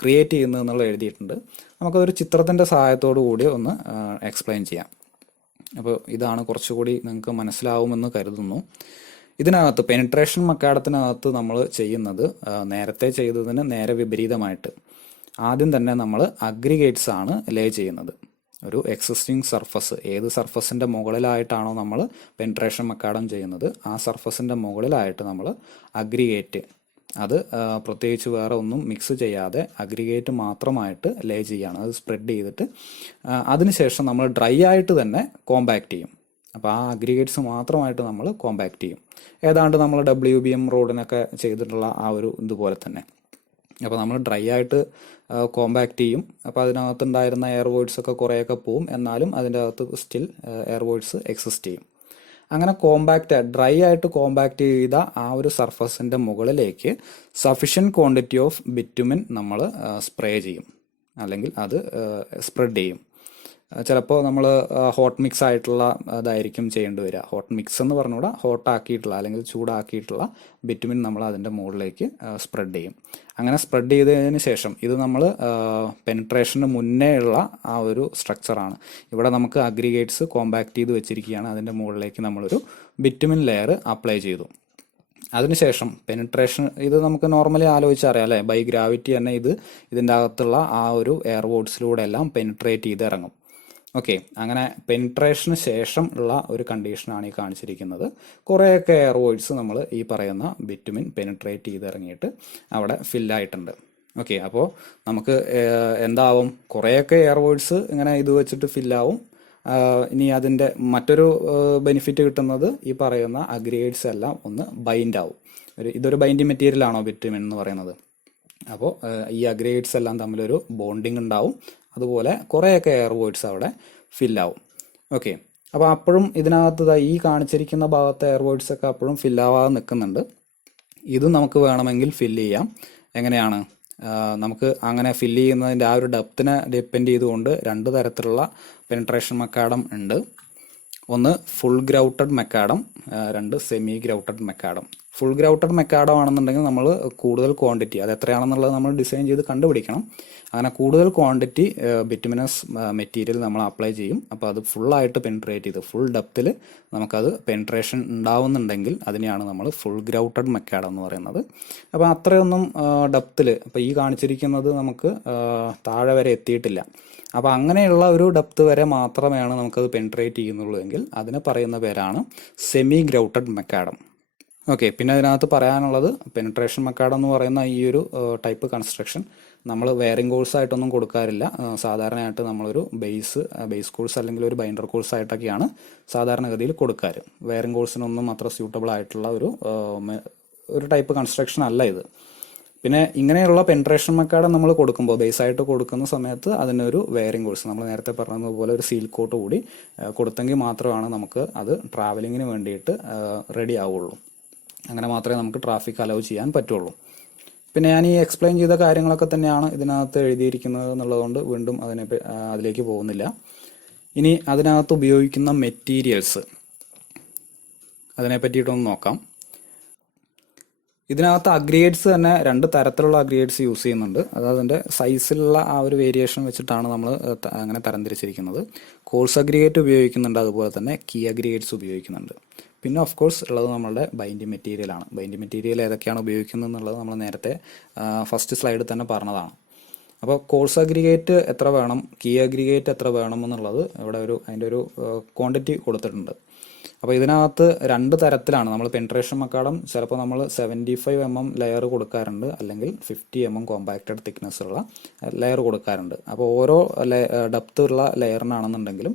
ക്രിയേറ്റ് ചെയ്യുന്നത് എന്നുള്ളത് എഴുതിയിട്ടുണ്ട്. നമുക്കതൊരു ചിത്രത്തിൻ്റെ സഹായത്തോടു കൂടി ഒന്ന് എക്സ്പ്ലെയിൻ ചെയ്യാം. അപ്പോൾ ഇതാണ് കുറച്ചുകൂടി നിങ്ങൾക്ക് മനസ്സിലാവുമെന്ന് കരുതുന്നു. ഇതിനകത്ത് പെനിട്രേഷൻ മക്കാഡത്തിനകത്ത് നമ്മൾ ചെയ്യുന്നത് നേരത്തെ ചെയ്തതിന് നേരെ വിപരീതമായിട്ട് ആദ്യം തന്നെ നമ്മൾ അഗ്രിഗേറ്റ്സ് ആണ് ലേ ചെയ്യുന്നത്. ഒരു എക്സിസ്റ്റിംഗ് സർഫസ്, ഏത് സർഫസിൻ്റെ മുകളിലായിട്ടാണോ നമ്മൾ പെനിട്രേഷൻ മക്കാഡം ചെയ്യുന്നത് ആ സർഫസിൻ്റെ മുകളിലായിട്ട് നമ്മൾ അഗ്രിഗേറ്റ്, അത് പ്രത്യേകിച്ച് വേറെ ഒന്നും മിക്സ് ചെയ്യാതെ അഗ്രിഗേറ്റ് മാത്രമായിട്ട് ലേ ചെയ്യുകയാണ്. അത് സ്പ്രെഡ് ചെയ്തിട്ട് അതിനുശേഷം നമ്മൾ ഡ്രൈ ആയിട്ട് തന്നെ കോമ്പാക്റ്റ് ചെയ്യും. അപ്പോൾ ആ അഗ്രിഗേറ്റ്സ് മാത്രമായിട്ട് നമ്മൾ കോമ്പാക്റ്റ് ചെയ്യും. ഏതാണ്ട് നമ്മൾ WBM റോഡിനൊക്കെ ചെയ്തിട്ടുള്ള ആ ഒരു ഇതുപോലെ തന്നെ. അപ്പോൾ നമ്മൾ ഡ്രൈ ആയിട്ട് കോമ്പാക്ട് ചെയ്യും. അപ്പോൾ അതിനകത്തുണ്ടായിരുന്ന എയർ വോയിഡ്സ് ഒക്കെ കുറേയൊക്കെ പോവും, എന്നാലും അതിൻ്റെ അകത്ത് സ്റ്റിൽ എയർ വോയിഡ്സ് എക്സിസ്റ്റ് ചെയ്യും. അങ്ങനെ ഡ്രൈ ആയിട്ട് കോമ്പാക്ട് ചെയ്ത ആ ഒരു സർഫസിൻ്റെ മുകളിലേക്ക് സഫിഷ്യൻറ്റ് ക്വാണ്ടിറ്റി ഓഫ് ബിറ്റുമിൻ നമ്മൾ സ്പ്രേ ചെയ്യും, അല്ലെങ്കിൽ അത് സ്പ്രെഡ് ചെയ്യും. ചിലപ്പോൾ നമ്മൾ ഹോട്ട് മിക്സ് ആയിട്ടുള്ള ഇതായിരിക്കും ചെയ്യേണ്ടി വരിക. ഹോട്ട് മിക്സ് എന്ന് പറഞ്ഞുകൂടാ, ഹോട്ടാക്കിയിട്ടുള്ള അല്ലെങ്കിൽ ചൂടാക്കിയിട്ടുള്ള ബിറ്റുമിൻ നമ്മൾ അതിൻ്റെ മുകളിലേക്ക് സ്പ്രെഡ് ചെയ്യും. അങ്ങനെ സ്പ്രെഡ് ചെയ്തതിന് ശേഷം, ഇത് നമ്മൾ പെനിട്രേഷന് മുന്നേ ഉള്ള ആ ഒരു സ്ട്രക്ചറാണ്. ഇവിടെ നമുക്ക് അഗ്രിഗേറ്റ്സ് കോമ്പാക്ട് ചെയ്ത് വെച്ചിരിക്കുകയാണ്. അതിൻ്റെ മുകളിലേക്ക് നമ്മളൊരു ബിറ്റുമിൻ ലെയർ അപ്ലൈ ചെയ്തു. അതിനുശേഷം പെനിട്രേഷൻ, ഇത് നമുക്ക് നോർമലി ആലോചിച്ചറിയാം അല്ലേ, ബൈ ഗ്രാവിറ്റി തന്നെ ഇതിൻ്റെ അകത്തുള്ള ആ ഒരു എയർ വോയിഡ്സിലൂടെ എല്ലാം പെനിട്രേറ്റ് ചെയ്ത് ഇറങ്ങും. ഓക്കെ, അങ്ങനെ പെനിട്രേഷന് ശേഷം ഉള്ള ഒരു കണ്ടീഷനാണ് ഈ കാണിച്ചിരിക്കുന്നത്. കുറേയൊക്കെ എയർ വോയിഡ്സ് നമ്മൾ ഈ പറയുന്ന ബിറ്റുമിൻ പെനിട്രേറ്റ് ചെയ്ത് ഇറങ്ങിയിട്ട് അവിടെ ഫില്ലായിട്ടുണ്ട്. ഓക്കെ, അപ്പോൾ നമുക്ക് എന്താവും, കുറേയൊക്കെ എയർ വോയിഡ്സ് ഇങ്ങനെ ഇത് വെച്ചിട്ട് ഫില്ലാവും. ഇനി അതിൻ്റെ മറ്റൊരു ബെനിഫിറ്റ് കിട്ടുന്നത് ഈ പറയുന്ന അഗ്രിഗേറ്റ്സ് എല്ലാം ഒന്ന് ബൈൻഡ് ആവും. ഇതൊരു ബൈൻഡിങ് മെറ്റീരിയൽ ആണോ ബിറ്റുമിൻ എന്ന് പറയുന്നത്. അപ്പോൾ ഈ അഗ്രിഗേറ്റ്സ് എല്ലാം തമ്മിലൊരു ബോണ്ടിങ് ഉണ്ടാവും. അതുപോലെ കുറേയൊക്കെ എയർ വോയിഡ്സ് അവിടെ ഫില്ലാവും. ഓക്കെ, അപ്പോൾ അപ്പോഴും ഇതിനകത്ത് ഈ കാണിച്ചിരിക്കുന്ന ഭാഗത്തെ എയർ വോയിഡ്സ് ഒക്കെ അപ്പോഴും ഫില്ലാവാതെ നിൽക്കുന്നുണ്ട്. ഇത് നമുക്ക് വേണമെങ്കിൽ ഫില്ല് ചെയ്യാം. എങ്ങനെയാണ് നമുക്ക് അങ്ങനെ ഫില്ല് ചെയ്യുന്നതിൻ്റെ ആ ഒരു ഡെപ്തിനെ ഡിപ്പെൻഡ് ചെയ്തുകൊണ്ട് രണ്ട് തരത്തിലുള്ള പെനിട്രേഷൻ മെക്കാഡം ഉണ്ട്. ഒന്ന് ഫുൾ ഗ്രൗട്ടഡ് മെക്കാഡം, രണ്ട് semi grouted macadam. Full grouted macadam ആണെന്നുണ്ടെങ്കിൽ നമ്മൾ കൂടുതൽ ക്വാണ്ടിറ്റി, അത് എത്രയാണെന്നുള്ളത് നമ്മൾ ഡിസൈൻ ചെയ്ത് കണ്ടുപിടിക്കണം. അങ്ങനെ കൂടുതൽ ക്വാണ്ടിറ്റി ബിറ്റുമിനസ് മെറ്റീരിയൽ നമ്മൾ അപ്ലൈ ചെയ്യും. അപ്പോൾ അത് ഫുള്ളായിട്ട് പെനിട്രേറ്റ് ചെയ്ത് ഫുൾ ഡെപ്തിൽ നമുക്കത് പെനിട്രേഷൻ ഉണ്ടാവുന്നുണ്ടെങ്കിൽ അതിനെയാണ് നമ്മൾ ഫുൾ ഗ്രൗട്ടഡ് മെക്കാഡം എന്ന് പറയുന്നത്. അപ്പോൾ അത്രയൊന്നും ഡെപ്തിൽ, ഇപ്പോൾ ഈ കാണിച്ചിരിക്കുന്നത് നമുക്ക് താഴെ വരെ എത്തിയിട്ടില്ല. അപ്പോൾ അങ്ങനെയുള്ള ഒരു ഡെപ്ത് വരെ മാത്രമേയാണ് നമുക്കത് പെനിട്രേറ്റ് ചെയ്യുന്നുള്ളൂ എങ്കിൽ അതിന് പറയുന്ന പേരാണ് സെമി ഗ്രൗട്ടഡ് മെക്കാഡം. ഓക്കെ, പിന്നെ അതിനകത്ത് പറയാനുള്ളത്, പെനിട്രേഷൻ മെക്കാഡം എന്ന് പറയുന്ന ഈ ഒരു ടൈപ്പ് കൺസ്ട്രക്ഷൻ നമ്മൾ വെയറിംഗ് കോഴ്സായിട്ടൊന്നും കൊടുക്കാറില്ല. സാധാരണയായിട്ട് നമ്മളൊരു ബേസ് കോഴ്സ് അല്ലെങ്കിൽ ഒരു ബൈൻഡർ കോഴ്സായിട്ടൊക്കെയാണ് സാധാരണഗതിയിൽ കൊടുക്കാറ്. വെയറിംഗ് കോഴ്സിനൊന്നും അത്ര സ്യൂട്ടബിൾ ആയിട്ടുള്ള ഒരു ടൈപ്പ് കൺസ്ട്രക്ഷൻ അല്ല ഇത്. പിന്നെ ഇങ്ങനെയുള്ള പെനിട്രേഷൻ മെക്കാഡം നമ്മൾ കൊടുക്കുമ്പോൾ, ബേസായിട്ട് കൊടുക്കുന്ന സമയത്ത് അതിനൊരു വെയറിംഗ് കോഴ്സ്, നമ്മൾ നേരത്തെ പറഞ്ഞതുപോലെ ഒരു സീൽ കോട്ട് കൂടി കൊടുത്തെങ്കിൽ മാത്രമാണ് നമുക്ക് അത് ട്രാവലിങ്ങിന് വേണ്ടിയിട്ട് റെഡി ആവുള്ളൂ. അങ്ങനെ മാത്രമേ നമുക്ക് ട്രാഫിക് അലൗ ചെയ്യാൻ പറ്റുള്ളൂ. പിന്നെ ഞാൻ ഈ എക്സ്പ്ലെയിൻ ചെയ്ത കാര്യങ്ങളൊക്കെ തന്നെയാണ് ഇതിനകത്ത് എഴുതിയിരിക്കുന്നത് എന്നുള്ളതുകൊണ്ട് വീണ്ടും അതിലേക്ക് പോകുന്നില്ല. ഇനി അതിനകത്ത് ഉപയോഗിക്കുന്ന മെറ്റീരിയൽസ്, അതിനെ പറ്റിയിട്ടൊന്ന് നോക്കാം. ഇതിനകത്ത് അഗ്രിഗേറ്റ്സ് തന്നെ രണ്ട് തരത്തിലുള്ള അഗ്രിഗേറ്റ്സ് യൂസ് ചെയ്യുന്നുണ്ട്. അത് അതിൻ്റെ സൈസിലുള്ള ആ ഒരു വേരിയേഷൻ വെച്ചിട്ടാണ് നമ്മൾ അങ്ങനെ തരംതിരിച്ചിരിക്കുന്നത്. കോഴ്സ് അഗ്രിഗേറ്റ് ഉപയോഗിക്കുന്നുണ്ട്, അതുപോലെ തന്നെ കീ അഗ്രിഗേറ്റ്സ് ഉപയോഗിക്കുന്നുണ്ട്. പിന്നെ ഓഫ് കോഴ്സ് ഉള്ളത് നമ്മളുടെ ബൈൻഡിങ് മെറ്റീരിയലാണ്. ബൈൻഡിങ് മെറ്റീരിയൽ ഏതൊക്കെയാണ് ഉപയോഗിക്കുന്നത് എന്നുള്ളത് നമ്മൾ നേരത്തെ ഫസ്റ്റ് സ്ലൈഡിൽ തന്നെ പറഞ്ഞതാണ്. അപ്പോൾ കോഴ്സ് അഗ്രിഗേറ്റ് എത്ര വേണം, കീ അഗ്രിഗേറ്റ് എത്ര വേണം എന്നുള്ളത് ഇവിടെ അതിൻ്റെ ഒരു ക്വാണ്ടിറ്റി കൊടുത്തിട്ടുണ്ട്. അപ്പോൾ ഇതിനകത്ത് രണ്ട് തരത്തിലാണ് നമ്മൾ പെനിട്രേഷൻ മെക്കാഡം, ചിലപ്പോൾ നമ്മൾ 75 mm ലെയർ കൊടുക്കാറുണ്ട്, അല്ലെങ്കിൽ 50 mm കോമ്പാക്റ്റഡ് തിക്നെസ് ഉള്ള ലെയർ കൊടുക്കാറുണ്ട്. അപ്പോൾ ഓരോ ഡെപ്ത് ഉള്ള ലെയറിനാണെന്നുണ്ടെങ്കിലും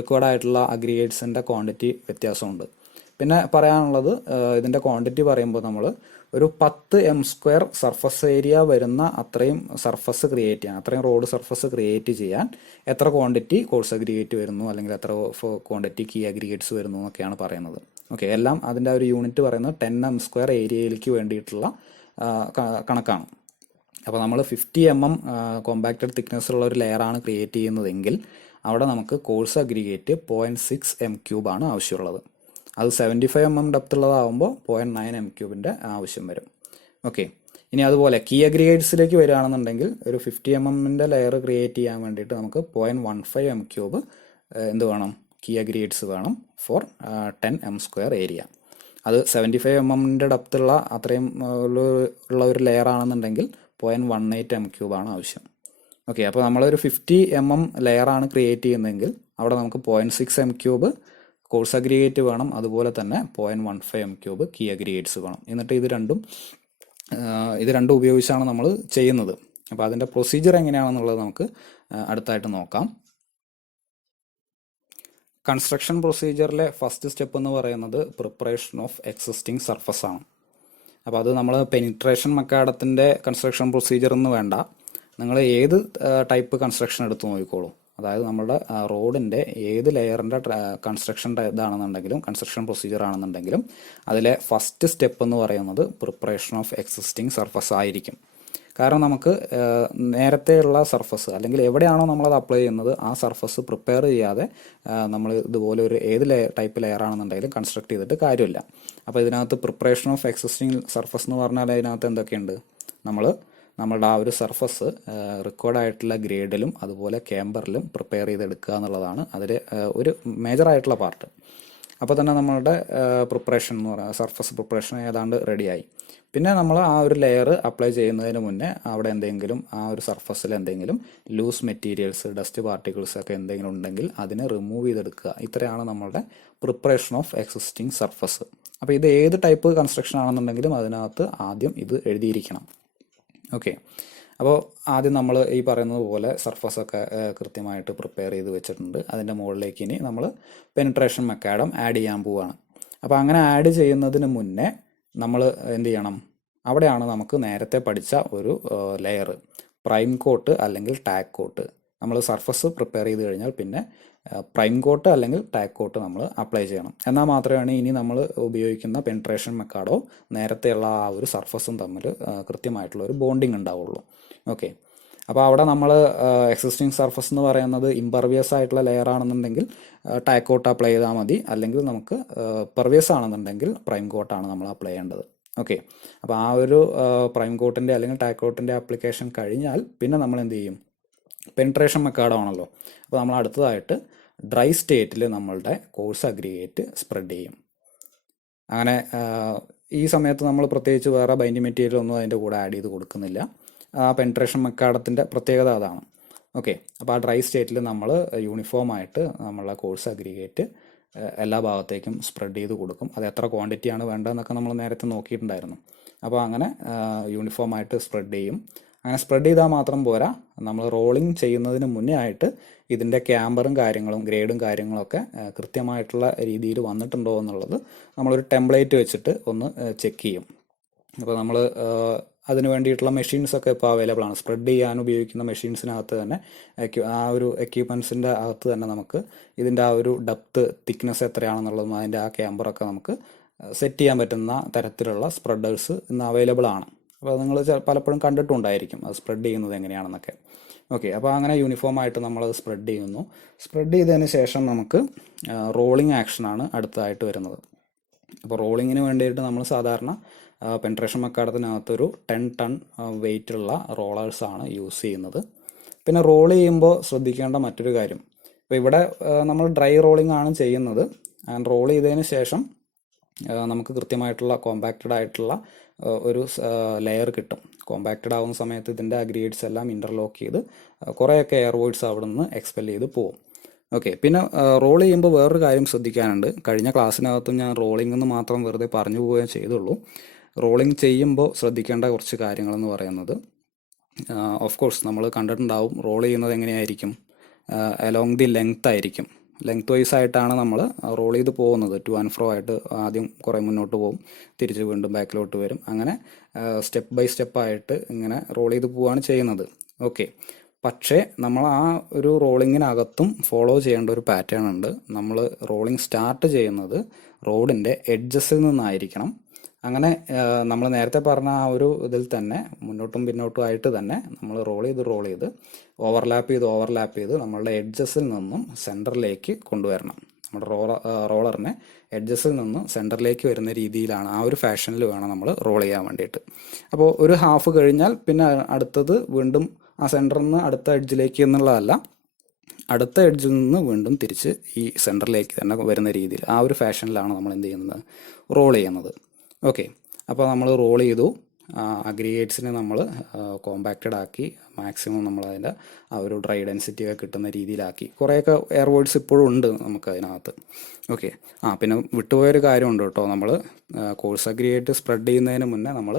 റിക്വയർഡ് ആയിട്ടുള്ള അഗ്രിഗേറ്റ്സിൻ്റെ ക്വാണ്ടിറ്റി വ്യത്യാസമുണ്ട്. പിന്നെ പറയാനുള്ളത്, ഇതിൻ്റെ ക്വാണ്ടിറ്റി പറയുമ്പോൾ നമ്മൾ ഒരു 10 m² സർഫസ് ഏരിയ വരുന്ന അത്രയും സർഫസ് ക്രിയേറ്റ് ചെയ്യാൻ, അത്രയും റോഡ് സർഫസ് ക്രിയേറ്റ് ചെയ്യാൻ എത്ര ക്വാണ്ടിറ്റി കോഴ്സ് അഗ്രിഗേറ്റ് വരുന്നു, അല്ലെങ്കിൽ എത്ര ക്വാണ്ടിറ്റി കീ അഗ്രിഗേറ്റ്സ് വരുന്നു എന്നൊക്കെയാണ് പറയുന്നത്. ഓക്കെ, എല്ലാം അതിൻ്റെ ഒരു യൂണിറ്റ് പറയുന്നത് 10 m² ഏരിയയിലേക്ക് വേണ്ടിയിട്ടുള്ള കണക്കാണ്. അപ്പോൾ നമ്മൾ 50 mm കോമ്പാക്റ്റഡ് തിക്നെസ് ഉള്ള ഒരു ലെയറാണ് ക്രിയേറ്റ് ചെയ്യുന്നതെങ്കിൽ അവിടെ നമുക്ക് കോഴ്സ് അഗ്രിഗേറ്റ് 0.6 m³ ആണ് ആവശ്യമുള്ളത്. അത് 75 mm ഡെപ്ത് ഉള്ളതാകുമ്പോൾ 0.9 m³ ആവശ്യം വരും. ഓക്കെ, ഇനി അതുപോലെ കീ അഗ്രിഗേറ്റ്സിലേക്ക് വരികയാണെന്നുണ്ടെങ്കിൽ ഒരു 50 mm ലെയർ ക്രിയേറ്റ് ചെയ്യാൻ വേണ്ടിയിട്ട് നമുക്ക് 0.15 m³ എന്ത് വേണം, കീ അഗ്രിഗേറ്റ്സ് വേണം ഫോർ 10 m² ഏരിയ. അത് 75 mm ഡെപ്ത് ഉള്ള അത്രയും ഉള്ള ഒരു ലെയർ ആണെന്നുണ്ടെങ്കിൽ 0.18 m³ ആണ് ആവശ്യം. ഓക്കെ, അപ്പോൾ നമ്മളൊരു 50 mm ലെയറാണ് ക്രിയേറ്റ് ചെയ്യുന്നതെങ്കിൽ അവിടെ നമുക്ക് 0.6 m³ കോഴ്സ് അഗ്രിഗേറ്റ് വേണം, അതുപോലെ തന്നെ 0.15 m³ കീ അഗ്രിഗേറ്റ്സ് വേണം. എന്നിട്ട് ഇത് രണ്ടും ഉപയോഗിച്ചാണ് നമ്മൾ ചെയ്യുന്നത്. അപ്പോൾ അതിൻ്റെ പ്രൊസീജിയർ എങ്ങനെയാണെന്നുള്ളത് നമുക്ക് അടുത്തായിട്ട് നോക്കാം. കൺസ്ട്രക്ഷൻ പ്രൊസീജിയറിലെ ഫസ്റ്റ് സ്റ്റെപ്പ് എന്ന് പറയുന്നത് പ്രിപ്പറേഷൻ ഓഫ് എക്സിസ്റ്റിംഗ് സർഫസ് ആണ്. അപ്പോൾ അത് നമ്മൾ പെനിട്രേഷൻ മെക്കാഡത്തിൻ്റെ കൺസ്ട്രക്ഷൻ പ്രൊസീജിയർ എന്ന് വേണ്ട, നിങ്ങൾ ഏത് ടൈപ്പ് കൺസ്ട്രക്ഷൻ എടുത്ത് നോക്കിക്കോളൂ. അതായത് നമ്മുടെ റോഡിൻ്റെ ഏത് ലെയറിൻ്റെ കൺസ്ട്രക്ഷൻ ഇതാണെന്നുണ്ടെങ്കിലും, കൺസ്ട്രക്ഷൻ പ്രൊസീജിയർ ആണെന്നുണ്ടെങ്കിലും അതിലെ ഫസ്റ്റ് സ്റ്റെപ്പ് എന്ന് പറയുന്നത് പ്രിപ്പറേഷൻ ഓഫ് എക്സിസ്റ്റിംഗ് സർഫസ് ആയിരിക്കും. കാരണം നമുക്ക് നേരത്തെയുള്ള സർഫസ് അല്ലെങ്കിൽ എവിടെയാണോ നമ്മളത് അപ്ലൈ ചെയ്യുന്നത് ആ സർഫസ് പ്രിപ്പയർ ചെയ്യാതെ നമ്മൾ ഇതുപോലെ ഒരു ഏത് ടൈപ്പ് ലെയർ ആണെന്നുണ്ടെങ്കിലും കൺസ്ട്രക്ട് ചെയ്തിട്ട് കാര്യമില്ല. അപ്പോൾ ഇതിനകത്ത് പ്രിപ്പറേഷൻ ഓഫ് എക്സിസ്റ്റിംഗ് സർഫസ് എന്ന് പറഞ്ഞാൽ അതിനകത്ത് എന്തൊക്കെയുണ്ട്? നമ്മളുടെ ആ ഒരു സർഫസ് റിക്വയർഡായിട്ടുള്ള ഗ്രേഡിലും അതുപോലെ ക്യാമ്പറിലും പ്രിപ്പയർ ചെയ്തെടുക്കുക എന്നുള്ളതാണ് അതിൽ ഒരു മേജറായിട്ടുള്ള പാർട്ട്. അപ്പോൾ തന്നെ നമ്മളുടെ പ്രിപ്പറേഷൻ എന്ന് പറയുന്നത് സർഫസ് പ്രിപ്പറേഷൻ ഏതാണ്ട് റെഡിയായി. പിന്നെ നമ്മൾ ആ ഒരു ലെയർ അപ്ലൈ ചെയ്യുന്നതിന് മുന്നേ അവിടെ എന്തെങ്കിലും ആ ഒരു സർഫസിൽ എന്തെങ്കിലും ലൂസ് മെറ്റീരിയൽസ്, ഡസ്റ്റ് പാർട്ടിക്കിൾസ് ഒക്കെ എന്തെങ്കിലും ഉണ്ടെങ്കിൽ അതിനെ റിമൂവ് ചെയ്തെടുക്കുക. ഇത്രയാണ് നമ്മളുടെ പ്രിപ്പറേഷൻ ഓഫ് എക്സിസ്റ്റിംഗ് സർഫസ്. അപ്പോൾ ഇത് ഏത് ടൈപ്പ് കൺസ്ട്രക്ഷൻ ആണെന്നുണ്ടെങ്കിലും അതിനകത്ത് ആദ്യം ഇത് എഴുതിയിരിക്കണം. ഓക്കെ, അപ്പോൾ ആദ്യം നമ്മൾ ഈ പറയുന്നത് പോലെ സർഫസൊക്കെ കൃത്യമായിട്ട് പ്രിപ്പയർ ചെയ്ത് വെച്ചിട്ടുണ്ട്. അതിൻ്റെ മുകളിലേക്ക് ഇനി നമ്മൾ പെനിട്രേഷൻ മെക്കാഡം ആഡ് ചെയ്യാൻ പോവുകയാണ്. അപ്പോൾ അങ്ങനെ ആഡ് ചെയ്യുന്നതിന് മുന്നേ നമ്മൾ എന്ത് ചെയ്യണം? അവിടെയാണ് നമുക്ക് നേരത്തെ പഠിച്ച ഒരു ലെയർ പ്രൈം കോട്ട് അല്ലെങ്കിൽ ടാഗ് കോട്ട്. നമ്മൾ സർഫസ് പ്രിപ്പയർ ചെയ്ത് കഴിഞ്ഞാൽ പിന്നെ പ്രൈം കോട്ട് അല്ലെങ്കിൽ ടാഗ് കോട്ട് നമ്മൾ അപ്ലൈ ചെയ്യണം. എന്നാൽ മാത്രമേ ഇനി നമ്മൾ ഉപയോഗിക്കുന്ന പെനിട്രേഷൻ മെക്കാഡോ നേരത്തെയുള്ള ആ ഒരു സർഫസും തമ്മിൽ കൃത്യമായിട്ടുള്ള ഒരു ബോണ്ടിങ് ഉണ്ടാവുള്ളൂ. ഓക്കെ, അപ്പോൾ അവിടെ നമ്മൾ എക്സിസ്റ്റിംഗ് സർഫസ് എന്ന് പറയുന്നത് ഇംപർവിയസ് ആയിട്ടുള്ള ലെയർ ആണെന്നുണ്ടെങ്കിൽ ടാഗ് കോട്ട് അപ്ലൈ ചെയ്താൽ മതി. അല്ലെങ്കിൽ നമുക്ക് പെർവിയസ് ആണെന്നുണ്ടെങ്കിൽ പ്രൈം കോട്ടാണ് നമ്മൾ അപ്ലൈ ചെയ്യേണ്ടത്. ഓക്കെ, അപ്പോൾ ആ ഒരു പ്രൈം കോട്ടിൻ്റെ അല്ലെങ്കിൽ ടാഗ് കോട്ടിൻ്റെ ആപ്ലിക്കേഷൻ കഴിഞ്ഞാൽ പിന്നെ നമ്മൾ എന്ത് ചെയ്യും? പെനിട്രേഷൻ മെക്കാഡോ ആണല്ലോ. അപ്പോൾ നമ്മൾ അടുത്തതായിട്ട് ഡ്രൈ സ്റ്റേറ്റിൽ നമ്മളുടെ കോഴ്സ് അഗ്രിഗേറ്റ് സ്പ്രെഡ് ചെയ്യും. അങ്ങനെ ഈ സമയത്ത് നമ്മൾ പ്രത്യേകിച്ച് വേറെ ബൈൻഡിങ് മെറ്റീരിയൽ ഒന്നും അതിൻ്റെ കൂടെ ആഡ് ചെയ്ത് കൊടുക്കുന്നില്ല. ആ പെനിട്രേഷൻ മെക്കാഡത്തിൻ്റെ പ്രത്യേകത അതാണ്. ഓക്കെ, അപ്പോൾ ആ ഡ്രൈ സ്റ്റേറ്റിൽ നമ്മൾ യൂണിഫോം ആയിട്ട് നമ്മളെ കോഴ്സ് അഗ്രിഗേറ്റ് എല്ലാ ഭാഗത്തേക്കും സ്പ്രെഡ് ചെയ്ത് കൊടുക്കും. അത് എത്ര ക്വാണ്ടിറ്റിയാണ് വേണ്ടതെന്നൊക്കെ നമ്മൾ നേരത്തെ നോക്കിയിട്ടുണ്ടായിരുന്നു. അപ്പോൾ അങ്ങനെ യൂണിഫോം ആയിട്ട് സ്പ്രെഡ് ചെയ്യും. അങ്ങനെ സ്പ്രെഡ് ചെയ്താൽ മാത്രം പോരാ, നമ്മൾ റോളിംഗ് ചെയ്യുന്നതിന് മുന്നേ ആയിട്ട് ഇതിൻ്റെ ക്യാമ്പറും കാര്യങ്ങളും ഗ്രേഡും കാര്യങ്ങളൊക്കെ കൃത്യമായിട്ടുള്ള രീതിയിൽ വന്നിട്ടുണ്ടോ എന്നുള്ളത് നമ്മളൊരു ടെംപ്ലേറ്റ് വെച്ചിട്ട് ഒന്ന് ചെക്ക് ചെയ്യും. അപ്പോൾ നമ്മൾ അതിന് വേണ്ടിയിട്ടുള്ള മെഷീൻസൊക്കെ ഇപ്പോൾ അവൈലബിൾ ആണ്. സ്പ്രെഡ് ചെയ്യാൻ ഉപയോഗിക്കുന്ന മെഷീൻസിനകത്ത് തന്നെ ആ ഒരു എക്യുപ്മെൻസിൻ്റെ അകത്ത് തന്നെ നമുക്ക് ഇതിൻ്റെ ആ ഒരു ഡെപ്ത്, തിക്നെസ് എത്രയാണെന്നുള്ളതും അതിൻ്റെ ആ ക്യാമ്പറൊക്കെ നമുക്ക് സെറ്റ് ചെയ്യാൻ പറ്റുന്ന തരത്തിലുള്ള സ്പ്രെഡേഴ്സ് ഇന്ന് അവൈലബിൾ ആണ്. അപ്പോൾ നിങ്ങൾ പലപ്പോഴും കണ്ടിട്ടുണ്ടായിരിക്കും അത് സ്പ്രെഡ് ചെയ്യുന്നത് എങ്ങനെയാണെന്നൊക്കെ. ഓക്കെ, അപ്പോൾ അങ്ങനെ യൂണിഫോം ആയിട്ട് നമ്മൾ സ്പ്രെഡ് ചെയ്യുന്നു. സ്പ്രെഡ് ചെയ്തതിന് ശേഷം നമുക്ക് റോളിംഗ് ആക്ഷനാണ് അടുത്തതായിട്ട് വരുന്നത്. അപ്പോൾ റോളിങ്ങിന് വേണ്ടിയിട്ട് നമ്മൾ സാധാരണ പെനിട്രേഷൻ മെക്കാഡത്തിനകത്തൊരു 10 ടൺ വെയിറ്റുള്ള റോളേഴ്സാണ് യൂസ് ചെയ്യുന്നത്. പിന്നെ റോൾ ചെയ്യുമ്പോൾ ശ്രദ്ധിക്കേണ്ട മറ്റൊരു കാര്യം, ഇപ്പോൾ ഇവിടെ നമ്മൾ ഡ്രൈ റോളിംഗ് ആണ് ചെയ്യുന്നത്. ആൻഡ് റോൾ ചെയ്തതിന് ശേഷം നമുക്ക് കൃത്യമായിട്ടുള്ള കോമ്പാക്റ്റഡ് ആയിട്ടുള്ള ഒരു ലെയർ കിട്ടും. കോമ്പാക്റ്റഡ് ആവുന്ന സമയത്ത് ഇതിൻ്റെ അഗ്രിഗേറ്റ്സ് എല്ലാം ഇൻ്റർലോക്ക് ചെയ്ത് കുറേയൊക്കെ എയർ വോയിഡ്സ് അവിടെ നിന്ന് എക്സ്പെൽ ചെയ്ത് പോകും. ഓക്കെ, പിന്നെ റോൾ ചെയ്യുമ്പോൾ വേറൊരു കാര്യം ശ്രദ്ധിക്കാനുണ്ട്. കഴിഞ്ഞ ക്ലാസ്സിനകത്തും ഞാൻ റോളിംഗ് എന്ന് മാത്രം വെറുതെ പറഞ്ഞു പോവുകയും ചെയ്തുള്ളൂ. റോളിംഗ് ചെയ്യുമ്പോൾ ശ്രദ്ധിക്കേണ്ട കുറച്ച് കാര്യങ്ങളെന്ന് പറയുന്നത്, ഓഫ് കോഴ്സ് നമ്മൾ കണ്ടിട്ടുണ്ടാവും റോൾ ചെയ്യുന്നത് എങ്ങനെയായിരിക്കും? അലോങ് ദി ലെങ്ത് ആയിരിക്കും. ലെങ്ത് വൈസ് ആയിട്ടാണ് നമ്മൾ റോൾ ചെയ്ത് പോകുന്നത്. ടു ആൻഡ് ഫ്രോ ആയിട്ട് ആദ്യം കുറേ മുന്നോട്ട് പോകും, തിരിച്ച് വീണ്ടും ബാക്കിലോട്ട് വരും. അങ്ങനെ സ്റ്റെപ്പ് ബൈ സ്റ്റെപ്പായിട്ട് ഇങ്ങനെ റോൾ ചെയ്ത് പോവുകയാണ് ചെയ്യുന്നത്. ഓക്കെ, പക്ഷേ നമ്മൾ ആ ഒരു റോളിങ്ങിനകത്തും ഫോളോ ചെയ്യേണ്ട ഒരു പാറ്റേൺ ഉണ്ട്. നമ്മൾ റോളിംഗ് സ്റ്റാർട്ട് ചെയ്യുന്നത് റോഡിൻ്റെ എഡ്ജസിൽ നിന്നായിരിക്കണം. അങ്ങനെ നമ്മൾ നേരത്തെ പറഞ്ഞ ആ ഒരു ഇതിൽ തന്നെ മുന്നോട്ടും പിന്നോട്ടും ആയിട്ട് തന്നെ നമ്മൾ റോൾ ചെയ്ത് ഓവർലാപ്പ് ചെയ്ത് നമ്മളുടെ എഡ്ജസിൽ നിന്നും സെൻറ്ററിലേക്ക് കൊണ്ടുവരണം. നമ്മുടെ റോളറിനെ എഡ്ജസിൽ നിന്നും സെൻറ്ററിലേക്ക് വരുന്ന രീതിയിലാണ്, ആ ഒരു ഫാഷനിൽ വേണം നമ്മൾ റോൾ ചെയ്യാൻ വേണ്ടിയിട്ട്. അപ്പോൾ ഒരു ഹാഫ് കഴിഞ്ഞാൽ പിന്നെ അടുത്തത് വീണ്ടും ആ സെൻറ്ററിൽ നിന്ന് അടുത്ത എഡ്ജിലേക്ക് എന്നുള്ളതല്ല, അടുത്ത എഡ്ജിൽ നിന്ന് വീണ്ടും തിരിച്ച് ഈ സെൻറ്ററിലേക്ക് തന്നെ വരുന്ന രീതിയിൽ ആ ഒരു ഫാഷനിലാണ് നമ്മൾ എന്ത് ചെയ്യുന്നത്? റോൾ ചെയ്യുന്നത്. ഓക്കെ, അപ്പോൾ നമ്മൾ റോൾ ചെയ്തു. അഗ്രിഗേറ്റ്സിനെ നമ്മൾ കോമ്പാക്റ്റഡ് ആക്കി മാക്സിമം നമ്മളതിൻ്റെ ആ ഒരു ഡ്രൈ ഡെൻസിറ്റി ഒക്കെ കിട്ടുന്ന രീതിയിലാക്കി. കുറേയൊക്കെ എയർ വോയിഡ്സ് ഇപ്പോഴും ഉണ്ട് നമുക്ക് അതിനകത്ത്. ഓക്കെ, പിന്നെ വിട്ടുപോയൊരു കാര്യമുണ്ട് കേട്ടോ. നമ്മൾ കോഴ്സ് അഗ്രിഗേറ്റ് സ്പ്രെഡ് ചെയ്യുന്നതിന് മുന്നേ നമ്മൾ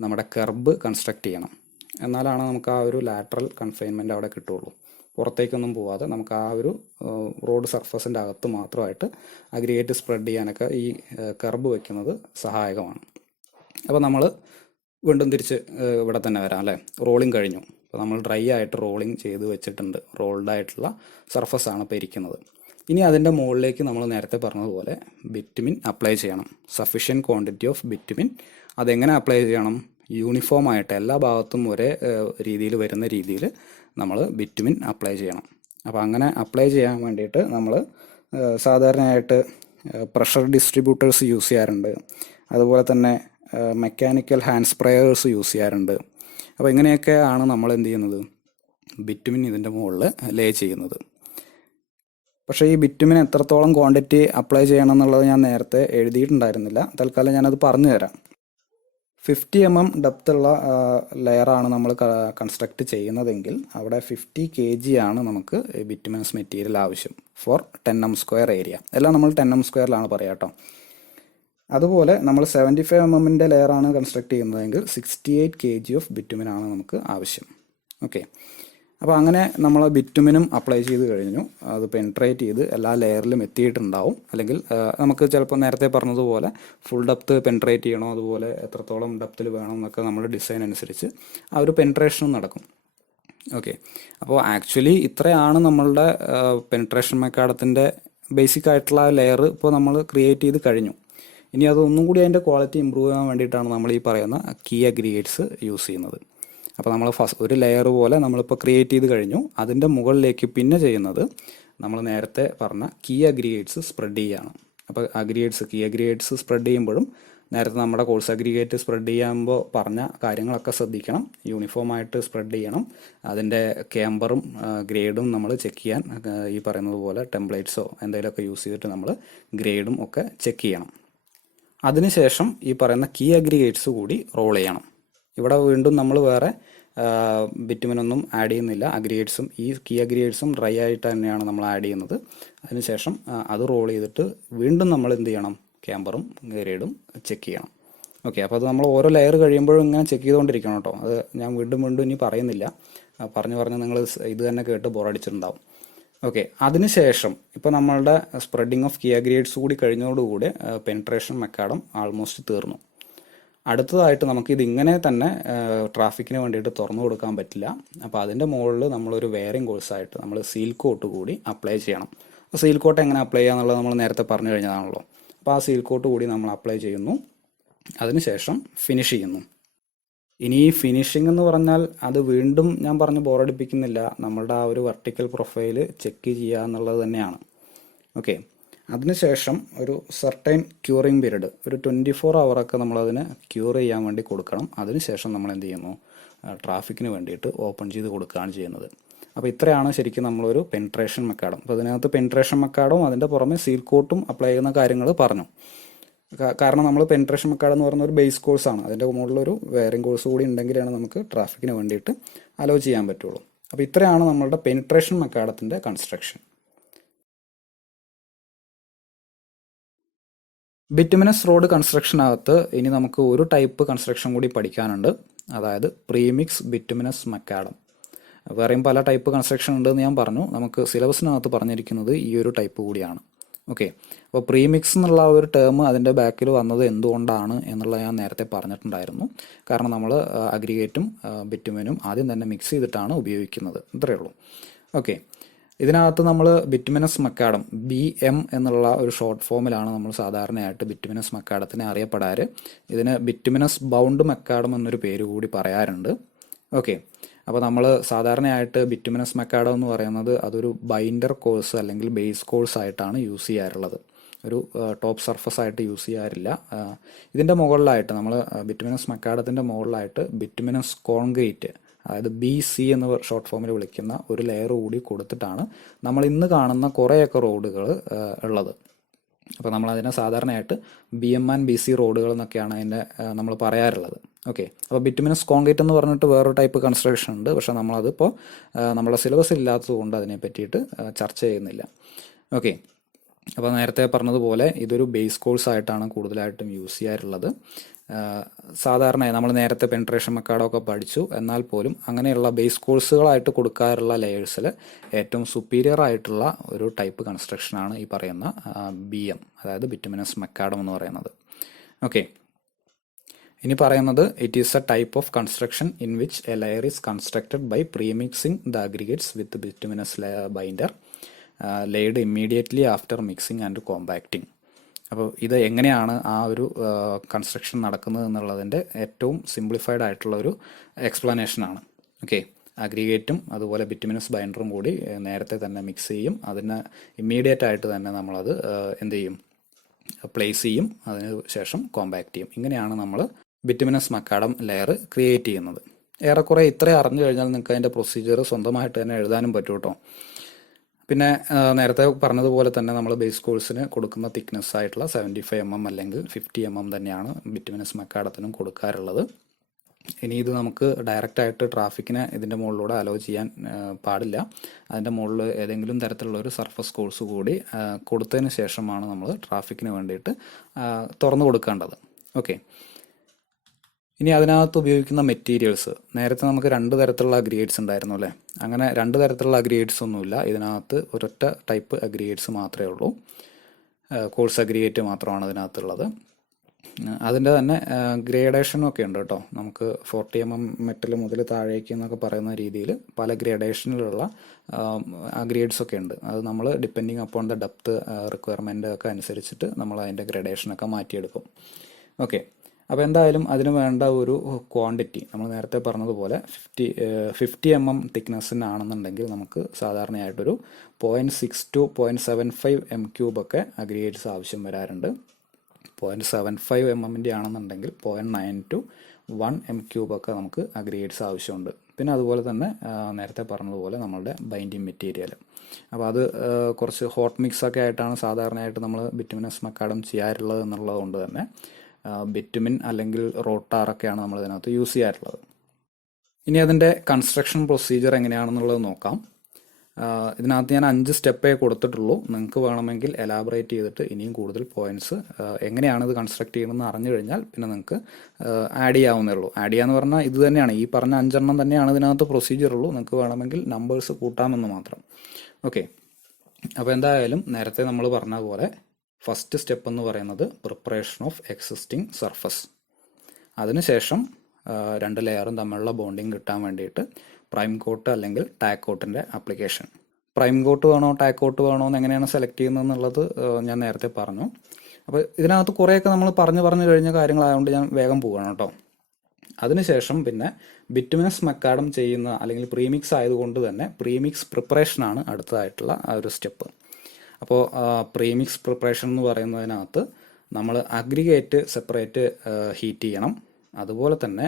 നമ്മുടെ കർബ് കൺസ്ട്രക്ട് ചെയ്യണം. എന്നാലാണ് നമുക്ക് ആ ഒരു ലാറ്ററൽ കൺഫൈൻമെൻറ്റ് അവിടെ കിട്ടുള്ളൂ. പുറത്തേക്കൊന്നും പോവാതെ നമുക്ക് ആ ഒരു റോഡ് സർഫസിൻ്റെ അകത്ത് മാത്രമായിട്ട് അഗ്രിഗേറ്റ് സ്പ്രെഡ് ചെയ്യാനൊക്കെ ഈ കർബ് വയ്ക്കുന്നത് സഹായകമാണ്. അപ്പോൾ നമ്മൾ വീണ്ടും തിരിച്ച് ഇവിടെ തന്നെ വരാം അല്ലേ. റോളിംഗ് കഴിഞ്ഞു. ഇപ്പോൾ നമ്മൾ ഡ്രൈ ആയിട്ട് റോളിങ് ചെയ്ത് വെച്ചിട്ടുണ്ട്, റോൾഡ് ആയിട്ടുള്ള സർഫസ് ആണ് ഇപ്പോൾ ഇരിക്കുന്നത്. ഇനി അതിൻ്റെ മുകളിലേക്ക് നമ്മൾ നേരത്തെ പറഞ്ഞതുപോലെ ബിറ്റുമിൻ അപ്ലൈ ചെയ്യണം. Sufficient quantity of bitumen. അതെങ്ങനെ അപ്ലൈ ചെയ്യണം? യൂണിഫോം ആയിട്ട് എല്ലാ ഭാഗത്തും ഒരേ രീതിയിൽ വരുന്ന രീതിയിൽ നമ്മൾ ബിറ്റുമിൻ അപ്ലൈ ചെയ്യണം. അപ്പോൾ അങ്ങനെ അപ്ലൈ ചെയ്യാൻ വേണ്ടിയിട്ട് നമ്മൾ സാധാരണയായിട്ട് പ്രഷർ ഡിസ്ട്രിബ്യൂട്ടേഴ്സ് യൂസ് ചെയ്യാറുണ്ട്. അതുപോലെ തന്നെ മെക്കാനിക്കൽ ഹാൻഡ് സ്പ്രേയേഴ്സ് യൂസ് ചെയ്യാറുണ്ട്. അപ്പോൾ ഇങ്ങനെയൊക്കെയാണ് നമ്മൾ എന്ത് ചെയ്യുന്നത്, ബിറ്റുമിൻ ഇതിൻ്റെ മുകളിൽ ലേ ചെയ്യുന്നത്. പക്ഷേ ഈ ബിറ്റുമിൻ എത്രത്തോളം ക്വാണ്ടിറ്റി അപ്ലൈ ചെയ്യണം എന്നുള്ളത് ഞാൻ നേരത്തെ എഴുതിയിട്ടുണ്ടായിരുന്നില്ല. തൽക്കാലം ഞാനത് പറഞ്ഞു തരാം. 50 mm ഡെപ്തുള്ള ലെയറാണ് നമ്മൾ കൺസ്ട്രക്റ്റ് ചെയ്യുന്നതെങ്കിൽ അവിടെ 50 kg ആണ് നമുക്ക് ബിറ്റുമിനസ് മെറ്റീരിയൽ ആവശ്യം ഫോർ 10 m² ഏരിയ. എല്ലാം നമ്മൾ 10 m² പറയാം കേട്ടോ. അതുപോലെ നമ്മൾ 75 mm ലെയറാണ് കൺസ്ട്രക്ട് ചെയ്യുന്നതെങ്കിൽ 68 kg ഓഫ് ബിറ്റുമിനാണ് നമുക്ക് ആവശ്യം. ഓക്കെ, അപ്പോൾ അങ്ങനെ നമ്മൾ ബിറ്റുമിനും അപ്ലൈ ചെയ്ത് കഴിഞ്ഞു. അത് പെൻട്രേറ്റ് ചെയ്ത് എല്ലാ ലെയറിലും എത്തിയിട്ടുണ്ടാവും. അല്ലെങ്കിൽ നമുക്ക് ചിലപ്പോൾ നേരത്തെ പറഞ്ഞതുപോലെ ഫുൾ ഡെപ്ത് പെൻട്രേറ്റ് ചെയ്യണോ, അതുപോലെ എത്രത്തോളം ഡെപ്തിൽ വേണം എന്നൊക്കെ നമ്മുടെ ഡിസൈൻ അനുസരിച്ച് ആ ഒരു പെൻട്രേഷനും നടക്കും. ഓക്കെ, അപ്പോൾ ആക്ച്വലി ഇത്രയാണ് നമ്മളുടെ പെൻട്രേഷൻ മെക്കാഡത്തിൻ്റെ ബേസിക് ആയിട്ടുള്ള ലെയർ ഇപ്പോൾ നമ്മൾ ക്രിയേറ്റ് ചെയ്ത് കഴിഞ്ഞു. ഇനി അതൊന്നും കൂടി അതിൻ്റെ ക്വാളിറ്റി ഇമ്പ്രൂവ് ചെയ്യാൻ വേണ്ടിയിട്ടാണ് നമ്മൾ ഈ പറയുന്ന കീ അഗ്രിഗേറ്റ്സ് യൂസ് ചെയ്യുന്നത്. അപ്പോൾ നമ്മൾ ഒരു ലെയർ പോലെ നമ്മളിപ്പോൾ ക്രിയേറ്റ് ചെയ്ത് കഴിഞ്ഞു. അതിൻ്റെ മുകളിലേക്ക് പിന്നെ ചെയ്യുന്നത് നമ്മൾ നേരത്തെ പറഞ്ഞ കീ അഗ്രിഗേറ്റ്സ് സ്പ്രെഡ് ചെയ്യുകയാണ്. അപ്പോൾ കീ അഗ്രിഗേറ്റ്സ് സ്പ്രെഡ് ചെയ്യുമ്പോഴും നേരത്തെ നമ്മുടെ കോഴ്സ് അഗ്രിഗേറ്റ് സ്പ്രെഡ് ചെയ്യുമ്പോൾ പറഞ്ഞ കാര്യങ്ങളൊക്കെ ശ്രദ്ധിക്കണം. യൂണിഫോം ആയിട്ട് സ്പ്രെഡ് ചെയ്യണം. അതിൻ്റെ ക്യാമ്പറും ഗ്രേഡും നമ്മൾ ചെക്ക് ചെയ്യാൻ ഈ പറയുന്നത് പോലെ ടെംപ്ലേറ്റ്സോ എന്തെങ്കിലുമൊക്കെ യൂസ് ചെയ്തിട്ട് നമ്മൾ ഗ്രേഡും ഒക്കെ ചെക്ക് ചെയ്യണം. അതിനുശേഷം ഈ പറയുന്ന കീ അഗ്രിഗേറ്റ്സ് കൂടി റോൾ ചെയ്യണം. ഇവിടെ വീണ്ടും നമ്മൾ വേറെ ബിറ്റുമിനൊന്നും ആഡ് ചെയ്യുന്നില്ല. അഗ്രിഗേറ്റ്സും ഈ കീ അഗ്രിഗേറ്റ്സും ഡ്രൈ ആയിട്ട് തന്നെയാണ് നമ്മൾ ആഡ് ചെയ്യുന്നത്. അതിനുശേഷം അത് റോൾ ചെയ്തിട്ട് വീണ്ടും നമ്മൾ എന്ത് ചെയ്യണം, ക്യാമ്പറും ഗ്രേഡും ചെക്ക് ചെയ്യണം. ഓക്കെ, അപ്പോൾ അത് നമ്മൾ ഓരോ ലെയർ കഴിയുമ്പോഴും ഇങ്ങനെ ചെക്ക് ചെയ്തുകൊണ്ടിരിക്കണം കേട്ടോ. അത് ഞാൻ വീണ്ടും ഇനി പറയുന്നില്ല. പറഞ്ഞ് നിങ്ങൾ ഇത് തന്നെ കേട്ട് ബോറടിച്ചിട്ടുണ്ടാവും. ഓക്കെ, അതിനുശേഷം ഇപ്പോൾ നമ്മളുടെ സ്പ്രെഡിങ് ഓഫ് കീ അഗ്രിഗേറ്റ്സ് കൂടി കഴിഞ്ഞതോടുകൂടി പെനിട്രേഷൻ മെക്കാഡം ആൾമോസ്റ്റ് തീർന്നു. അടുത്തതായിട്ട് നമുക്ക് ഇതിങ്ങനെ തന്നെ ട്രാഫിക്കിന് വേണ്ടിയിട്ട് തുറന്നു കൊടുക്കാൻ പറ്റില്ല. അപ്പോൾ അതിൻ്റെ മുകളിൽ നമ്മളൊരു വെയറിംഗ് കോഴ്സായിട്ട് നമ്മൾ സീൽ കോട്ട് കൂടി അപ്ലൈ ചെയ്യണം. അപ്പോൾ സീൽ കോട്ട് എങ്ങനെ അപ്ലൈ ചെയ്യുക എന്നുള്ളത് നമ്മൾ നേരത്തെ പറഞ്ഞു കഴിഞ്ഞതാണല്ലോ. അപ്പോൾ ആ സീൽ കോട്ട് കൂടി നമ്മൾ അപ്ലൈ ചെയ്യുന്നു. അതിനുശേഷം ഫിനിഷ് ചെയ്യുന്നു. ഇനി ഈ ഫിനിഷിംഗ് എന്ന് പറഞ്ഞാൽ അത് വീണ്ടും ഞാൻ പറഞ്ഞ് ബോറടിപ്പിക്കുന്നില്ല. നമ്മളുടെ ആ ഒരു വെർട്ടിക്കൽ പ്രൊഫൈല് ചെക്ക് ചെയ്യുക എന്നുള്ളത് തന്നെയാണ്. ഓക്കെ, അതിനുശേഷം ഒരു സർട്ടൈൻ ക്യൂറിങ് പീരീഡ് ഒരു 24 hour നമ്മളതിന് ക്യൂർ ചെയ്യാൻ വേണ്ടി കൊടുക്കണം. അതിനുശേഷം നമ്മൾ എന്ത് ചെയ്യുന്നു, ട്രാഫിക്കിന് വേണ്ടിയിട്ട് ഓപ്പൺ ചെയ്ത് കൊടുക്കുകയാണ് ചെയ്യുന്നത്. അപ്പോൾ ഇത്രയാണ് ശരിക്കും നമ്മളൊരു പെനിട്രേഷൻ മെക്കാഡം. അപ്പോൾ അതിനകത്ത് പെനിട്രേഷൻ മെക്കാഡും അതിൻ്റെ പുറമെ സീൽ കോട്ടും അപ്ലൈ ചെയ്യുന്ന കാര്യങ്ങൾ പറഞ്ഞു. കാരണം നമ്മൾ പെനിട്രേഷൻ മെക്കാഡം എന്ന് പറയുന്ന ഒരു ബേസ് കോഴ്സാണ്. അതിൻ്റെ മുകളിലൊരു വെയറിംഗ് കോഴ്സ് കൂടി ഉണ്ടെങ്കിലാണ് നമുക്ക് ട്രാഫിക്കിന് വേണ്ടിയിട്ട് അലോ ചെയ്യാൻ പറ്റുള്ളൂ. അപ്പോൾ ഇത്രയാണ് നമ്മളുടെ പെനിട്രേഷൻ മെക്കാഡത്തിൻ്റെ കൺസ്ട്രക്ഷൻ. ബിറ്റുമിനസ് റോഡ് കൺസ്ട്രക്ഷനകത്ത് ഇനി നമുക്ക് ഒരു ടൈപ്പ് കൺസ്ട്രക്ഷൻ കൂടി പഠിക്കാനുണ്ട്. അതായത് പ്രീമിക്സ് ബിറ്റുമിനസ് മെക്കാഡം. വേറെയും പല ടൈപ്പ് കൺസ്ട്രക്ഷൻ ഉണ്ടെന്ന് ഞാൻ പറഞ്ഞു. നമുക്ക് സിലബസിനകത്ത് പറഞ്ഞിരിക്കുന്നത് ഈ ഒരു ടൈപ്പ് കൂടിയാണ്. ഓക്കെ, അപ്പോൾ പ്രീമിക്സ് എന്നുള്ള ഒരു ടേം അതിൻ്റെ ബാക്കിൽ വന്നത് എന്തുകൊണ്ടാണ് എന്നുള്ളത് ഞാൻ നേരത്തെ പറഞ്ഞിട്ടുണ്ടായിരുന്നു. കാരണം നമ്മൾ അഗ്രിഗേറ്റും ബിറ്റുമിനും ആദ്യം തന്നെ മിക്സ് ചെയ്തിട്ടാണ് ഉപയോഗിക്കുന്നത്. ഇത്രയേ ഉള്ളൂ. ഓക്കെ, ഇതിനകത്ത് നമ്മൾ ബിറ്റുമിനസ് മെക്കാഡം BM എന്നുള്ള ഒരു ഷോർട്ട് ഫോമിലാണ് നമ്മൾ സാധാരണയായിട്ട് ബിറ്റുമിനസ് മെക്കാഡത്തിനെ അറിയപ്പെടാറ്. ഇതിന് ബിറ്റുമിനസ് ബൗണ്ട് മെക്കാഡം എന്നൊരു പേര് കൂടി പറയാറുണ്ട്. ഓക്കെ, അപ്പോൾ നമ്മൾ സാധാരണയായിട്ട് ബിറ്റുമിനസ് മെക്കാഡം എന്ന് പറയുന്നത് അതൊരു ബൈൻഡർ കോഴ്സ് അല്ലെങ്കിൽ ബേസ് കോഴ്സ് ആയിട്ടാണ് യൂസ് ചെയ്യാറുള്ളത്. ഒരു ടോപ്പ് സർഫസ് ആയിട്ട് യൂസ് ചെയ്യാറില്ല. ഇതിൻ്റെ മുകളിലായിട്ട് നമ്മൾ ബിറ്റുമിനസ് മെക്കാഡത്തിൻ്റെ മുകളിലായിട്ട് ബിറ്റുമിനസ് കോൺക്രീറ്റ്, അതായത് BC എന്ന് ഷോർട്ട് ഫോമിൽ വിളിക്കുന്ന ഒരു ലെയർ കൂടി കൊടുത്തിട്ടാണ് നമ്മൾ ഇന്ന് കാണുന്ന കുറേയൊക്കെ റോഡുകൾ ഉള്ളത്. അപ്പോൾ നമ്മളതിനെ സാധാരണയായിട്ട് BM and BC റോഡുകൾ എന്നൊക്കെയാണ് അതിൻ്റെ നമ്മൾ പറയാറുള്ളത്. ഓക്കെ, അപ്പോൾ ബിറ്റുമിനസ് കോൺക്രീറ്റ് എന്ന് പറഞ്ഞിട്ട് വേറൊരു ടൈപ്പ് കൺസ്ട്രക്ഷൻ ഉണ്ട്. പക്ഷേ നമ്മളതിപ്പോൾ നമ്മുടെ സിലബസ് ഇല്ലാത്തത് കൊണ്ട് അതിനെ പറ്റിയിട്ട് ചർച്ച ചെയ്യുന്നില്ല. ഓക്കെ, അപ്പോൾ നേരത്തെ പറഞ്ഞതുപോലെ ഇതൊരു ബേസ് കോഴ്സ് ആയിട്ടാണ് കൂടുതലായിട്ടും യൂസ് ചെയ്യാറുള്ളത്. സാധാരണയായി നമ്മൾ നേരത്തെ പെനിട്രേഷൻ മെക്കാഡമൊക്കെ പഠിച്ചു. എന്നാൽ പോലും അങ്ങനെയുള്ള ബേസ് കോഴ്സുകളായിട്ട് കൊടുക്കാറുള്ള ലെയേഴ്സിൽ ഏറ്റവും സുപ്പീരിയർ ആയിട്ടുള്ള ഒരു ടൈപ്പ് കൺസ്ട്രക്ഷനാണ് ഈ പറയുന്ന BM, അതായത് ബിറ്റുമിനസ് മെക്കാഡം എന്ന് പറയുന്നത്. ഓക്കെ, ഇനി പറയുന്നത് it is a type of construction in which a layer is constructed by premixing the aggregates with bituminous binder laid immediately after mixing and compacting. അപ്പോൾ ഇത് എങ്ങനെയാണ് ആ ഒരു കൺസ്ട്രക്ഷൻ നടക്കുന്നത് എന്നുള്ളതിൻ്റെ ഏറ്റവും സിംപ്ലിഫൈഡ് ആയിട്ടുള്ള ഒരു എക്സ്പ്ലനേഷനാണ്. ഓക്കെ, അഗ്രിഗേറ്റും അതുപോലെ ബിറ്റുമിനസ് ബൈൻഡറും കൂടി നേരത്തെ തന്നെ മിക്സ് ചെയ്യും. അതിന് ഇമ്മീഡിയറ്റ് ആയിട്ട് തന്നെ നമ്മളത് എന്ത് ചെയ്യും, പ്ലേസ് ചെയ്യും. അതിന് ശേഷം കോമ്പാക്റ്റ് ചെയ്യും. ഇങ്ങനെയാണ് നമ്മൾ ബിറ്റുമിനസ് മക്കാഡം ലെയർ ക്രിയേറ്റ് ചെയ്യുന്നത്. ഏറെക്കുറെ ഇത്രയും അറിഞ്ഞു കഴിഞ്ഞാൽ നിങ്ങൾക്ക് അതിൻ്റെ പ്രൊസീജിയർ സ്വന്തമായിട്ട് തന്നെ എഴുതാനും പറ്റും കേട്ടോ. പിന്നെ നേരത്തെ പറഞ്ഞതുപോലെ തന്നെ നമ്മൾ ബേസ് കോഴ്സിന് കൊടുക്കുന്ന തിക്നെസ് ആയിട്ടുള്ള 75 mm അല്ലെങ്കിൽ 50 mm തന്നെയാണ് ബിറ്റുമിനസ് മക്കാഡത്തിനും കൊടുക്കാറുള്ളത്. ഇനി ഇത് നമുക്ക് ഡയറക്റ്റായിട്ട് ട്രാഫിക്കിനെ ഇതിൻ്റെ മുകളിലൂടെ അലോ ചെയ്യാൻ പാടില്ല. അതിൻ്റെ മുകളിൽ ഏതെങ്കിലും തരത്തിലുള്ള ഒരു സർഫസ് കോഴ്സ് കൂടി കൊടുത്തതിന് ശേഷമാണ് നമ്മൾ ട്രാഫിക്കിന് വേണ്ടിയിട്ട് തുറന്നു കൊടുക്കേണ്ടത്. ഓക്കെ, ഇനി അതിനകത്ത് ഉപയോഗിക്കുന്ന മെറ്റീരിയൽസ്, നേരത്തെ നമുക്ക് 2 തരത്തിലുള്ള അഗ്രിഗേറ്റ്സ് ഉണ്ടായിരുന്നു അല്ലേ. അങ്ങനെ 2 തരത്തിലുള്ള അഗ്രിഗേറ്റ്സ് ഒന്നുമില്ല. ഇതിനകത്ത് ഒരൊറ്റ ടൈപ്പ് അഗ്രിഗേറ്റ്സ് മാത്രമേ ഉള്ളൂ. കോഴ്സ് അഗ്രിഗേറ്റ് മാത്രമാണ് ഇതിനകത്തുള്ളത്. അതിൻ്റെ തന്നെ ഗ്രേഡേഷനും ഒക്കെ ഉണ്ട് കേട്ടോ. നമുക്ക് 40 mm മെറ്റൽ മുതൽ താഴേക്ക് എന്നൊക്കെ പറയുന്ന രീതിയിൽ പല ഗ്രേഡേഷനിലുള്ള അഗ്രിഗേറ്റ്സ് ഒക്കെ ഉണ്ട്. അത് നമ്മൾ depending upon the depth requirement ഒക്കെ അനുസരിച്ചിട്ട് നമ്മൾ അതിൻ്റെ ഗ്രേഡേഷനൊക്കെ മാറ്റിയെടുക്കും. ഓക്കെ, അപ്പോൾ എന്തായാലും അതിന് വേണ്ട ഒരു ക്വാണ്ടിറ്റി നമ്മൾ നേരത്തെ പറഞ്ഞതുപോലെ 50 mm തിക്നെസ്സിനാണെന്നുണ്ടെങ്കിൽ നമുക്ക് സാധാരണയായിട്ടൊരു 0.6 to 0.75 m³ ഒക്കെ അഗ്രിഗേറ്റ്സ് ആവശ്യം വരാറുണ്ട്. 0.75 mm ആണെന്നുണ്ടെങ്കിൽ 0.9 to 1 m³ ഒക്കെ നമുക്ക് അഗ്രിഗേറ്റ്സ് ആവശ്യമുണ്ട്. പിന്നെ അതുപോലെ തന്നെ നേരത്തെ പറഞ്ഞതുപോലെ നമ്മളുടെ ബൈൻഡിങ് മെറ്റീരിയൽ. അപ്പോൾ അത് കുറച്ച് ഹോട്ട് മിക്സ് ഒക്കെ ആയിട്ടാണ് സാധാരണയായിട്ട് നമ്മൾ ബിറ്റുമിനസ് മക്കാഡം ചെയ്യാറുള്ളത് എന്നുള്ളത് കൊണ്ട് തന്നെ ബിറ്റുമിൻ അല്ലെങ്കിൽ റോട്ടാറൊക്കെയാണ് നമ്മൾ ഇതിനകത്ത് യൂസ് ചെയ്യാറുള്ളത്. ഇനി അതിൻ്റെ കൺസ്ട്രക്ഷൻ പ്രൊസീജിയർ എങ്ങനെയാണെന്നുള്ളത് നോക്കാം. ഇതിനകത്ത് ഞാൻ 5 സ്റ്റെപ്പേ കൊടുത്തിട്ടുള്ളൂ. നിങ്ങൾക്ക് വേണമെങ്കിൽ എലാബറേറ്റ് ചെയ്തിട്ട് ഇനിയും കൂടുതൽ പോയിന്റ്സ് എങ്ങനെയാണ് ഇത് കൺസ്ട്രക്ട് ചെയ്യണമെന്ന് അറിഞ്ഞു കഴിഞ്ഞാൽ പിന്നെ നിങ്ങൾക്ക് ആഡ് ചെയ്യാവുന്നേ ഉള്ളൂ. ആഡ് ചെയ്യാന്ന് പറഞ്ഞാൽ ഇത് തന്നെയാണ്, ഈ പറഞ്ഞ 5 എണ്ണം തന്നെയാണ് ഇതിനകത്ത് പ്രൊസീജിയർ ഉള്ളൂ. നിങ്ങൾക്ക് വേണമെങ്കിൽ നമ്പേഴ്സ് കൂട്ടാമെന്ന് മാത്രം. ഓക്കെ, അപ്പോൾ എന്തായാലും നേരത്തെ നമ്മൾ പറഞ്ഞ പോലെ ഫസ്റ്റ് സ്റ്റെപ്പ് എന്ന് പറയുന്നത് പ്രിപ്പറേഷൻ ഓഫ് എക്സിസ്റ്റിംഗ് സർഫസ്. അതിനുശേഷം 2 ലെയറും തമ്മിലുള്ള ബോണ്ടിങ് കിട്ടാൻ വേണ്ടിയിട്ട് പ്രൈം കോട്ട് അല്ലെങ്കിൽ ടാക്ക് കോട്ടിൻ്റെ ആപ്ലിക്കേഷൻ. പ്രൈം കോട്ട് വേണോ ടാക്ക് കോട്ട് വേണോ എന്ന് എങ്ങനെയാണ് സെലക്ട് ചെയ്യുന്നത് എന്നുള്ളത് ഞാൻ നേരത്തെ പറഞ്ഞു. അപ്പോൾ ഇതിനകത്ത് കുറേയൊക്കെ നമ്മൾ പറഞ്ഞു കഴിഞ്ഞ കാര്യങ്ങളായതുകൊണ്ട് ഞാൻ വേഗം പോവുകയാണ് കേട്ടോ. അതിനുശേഷം പിന്നെ ബിറ്റുമിനസ് മക്കാഡം ചെയ്യുന്ന അല്ലെങ്കിൽ പ്രീമിക്സ് ആയതുകൊണ്ട് തന്നെ പ്രീമിക്സ് പ്രിപ്പറേഷനാണ് അടുത്തതായിട്ടുള്ള ആ ഒരു സ്റ്റെപ്പ്. അപ്പോൾ പ്രീമിക്സ് പ്രിപ്പറേഷൻ എന്ന് പറയുന്നതിനകത്ത് നമ്മൾ അഗ്രിഗേറ്റ് സെപ്പറേറ്റ് ഹീറ്റ് ചെയ്യണം. അതുപോലെ തന്നെ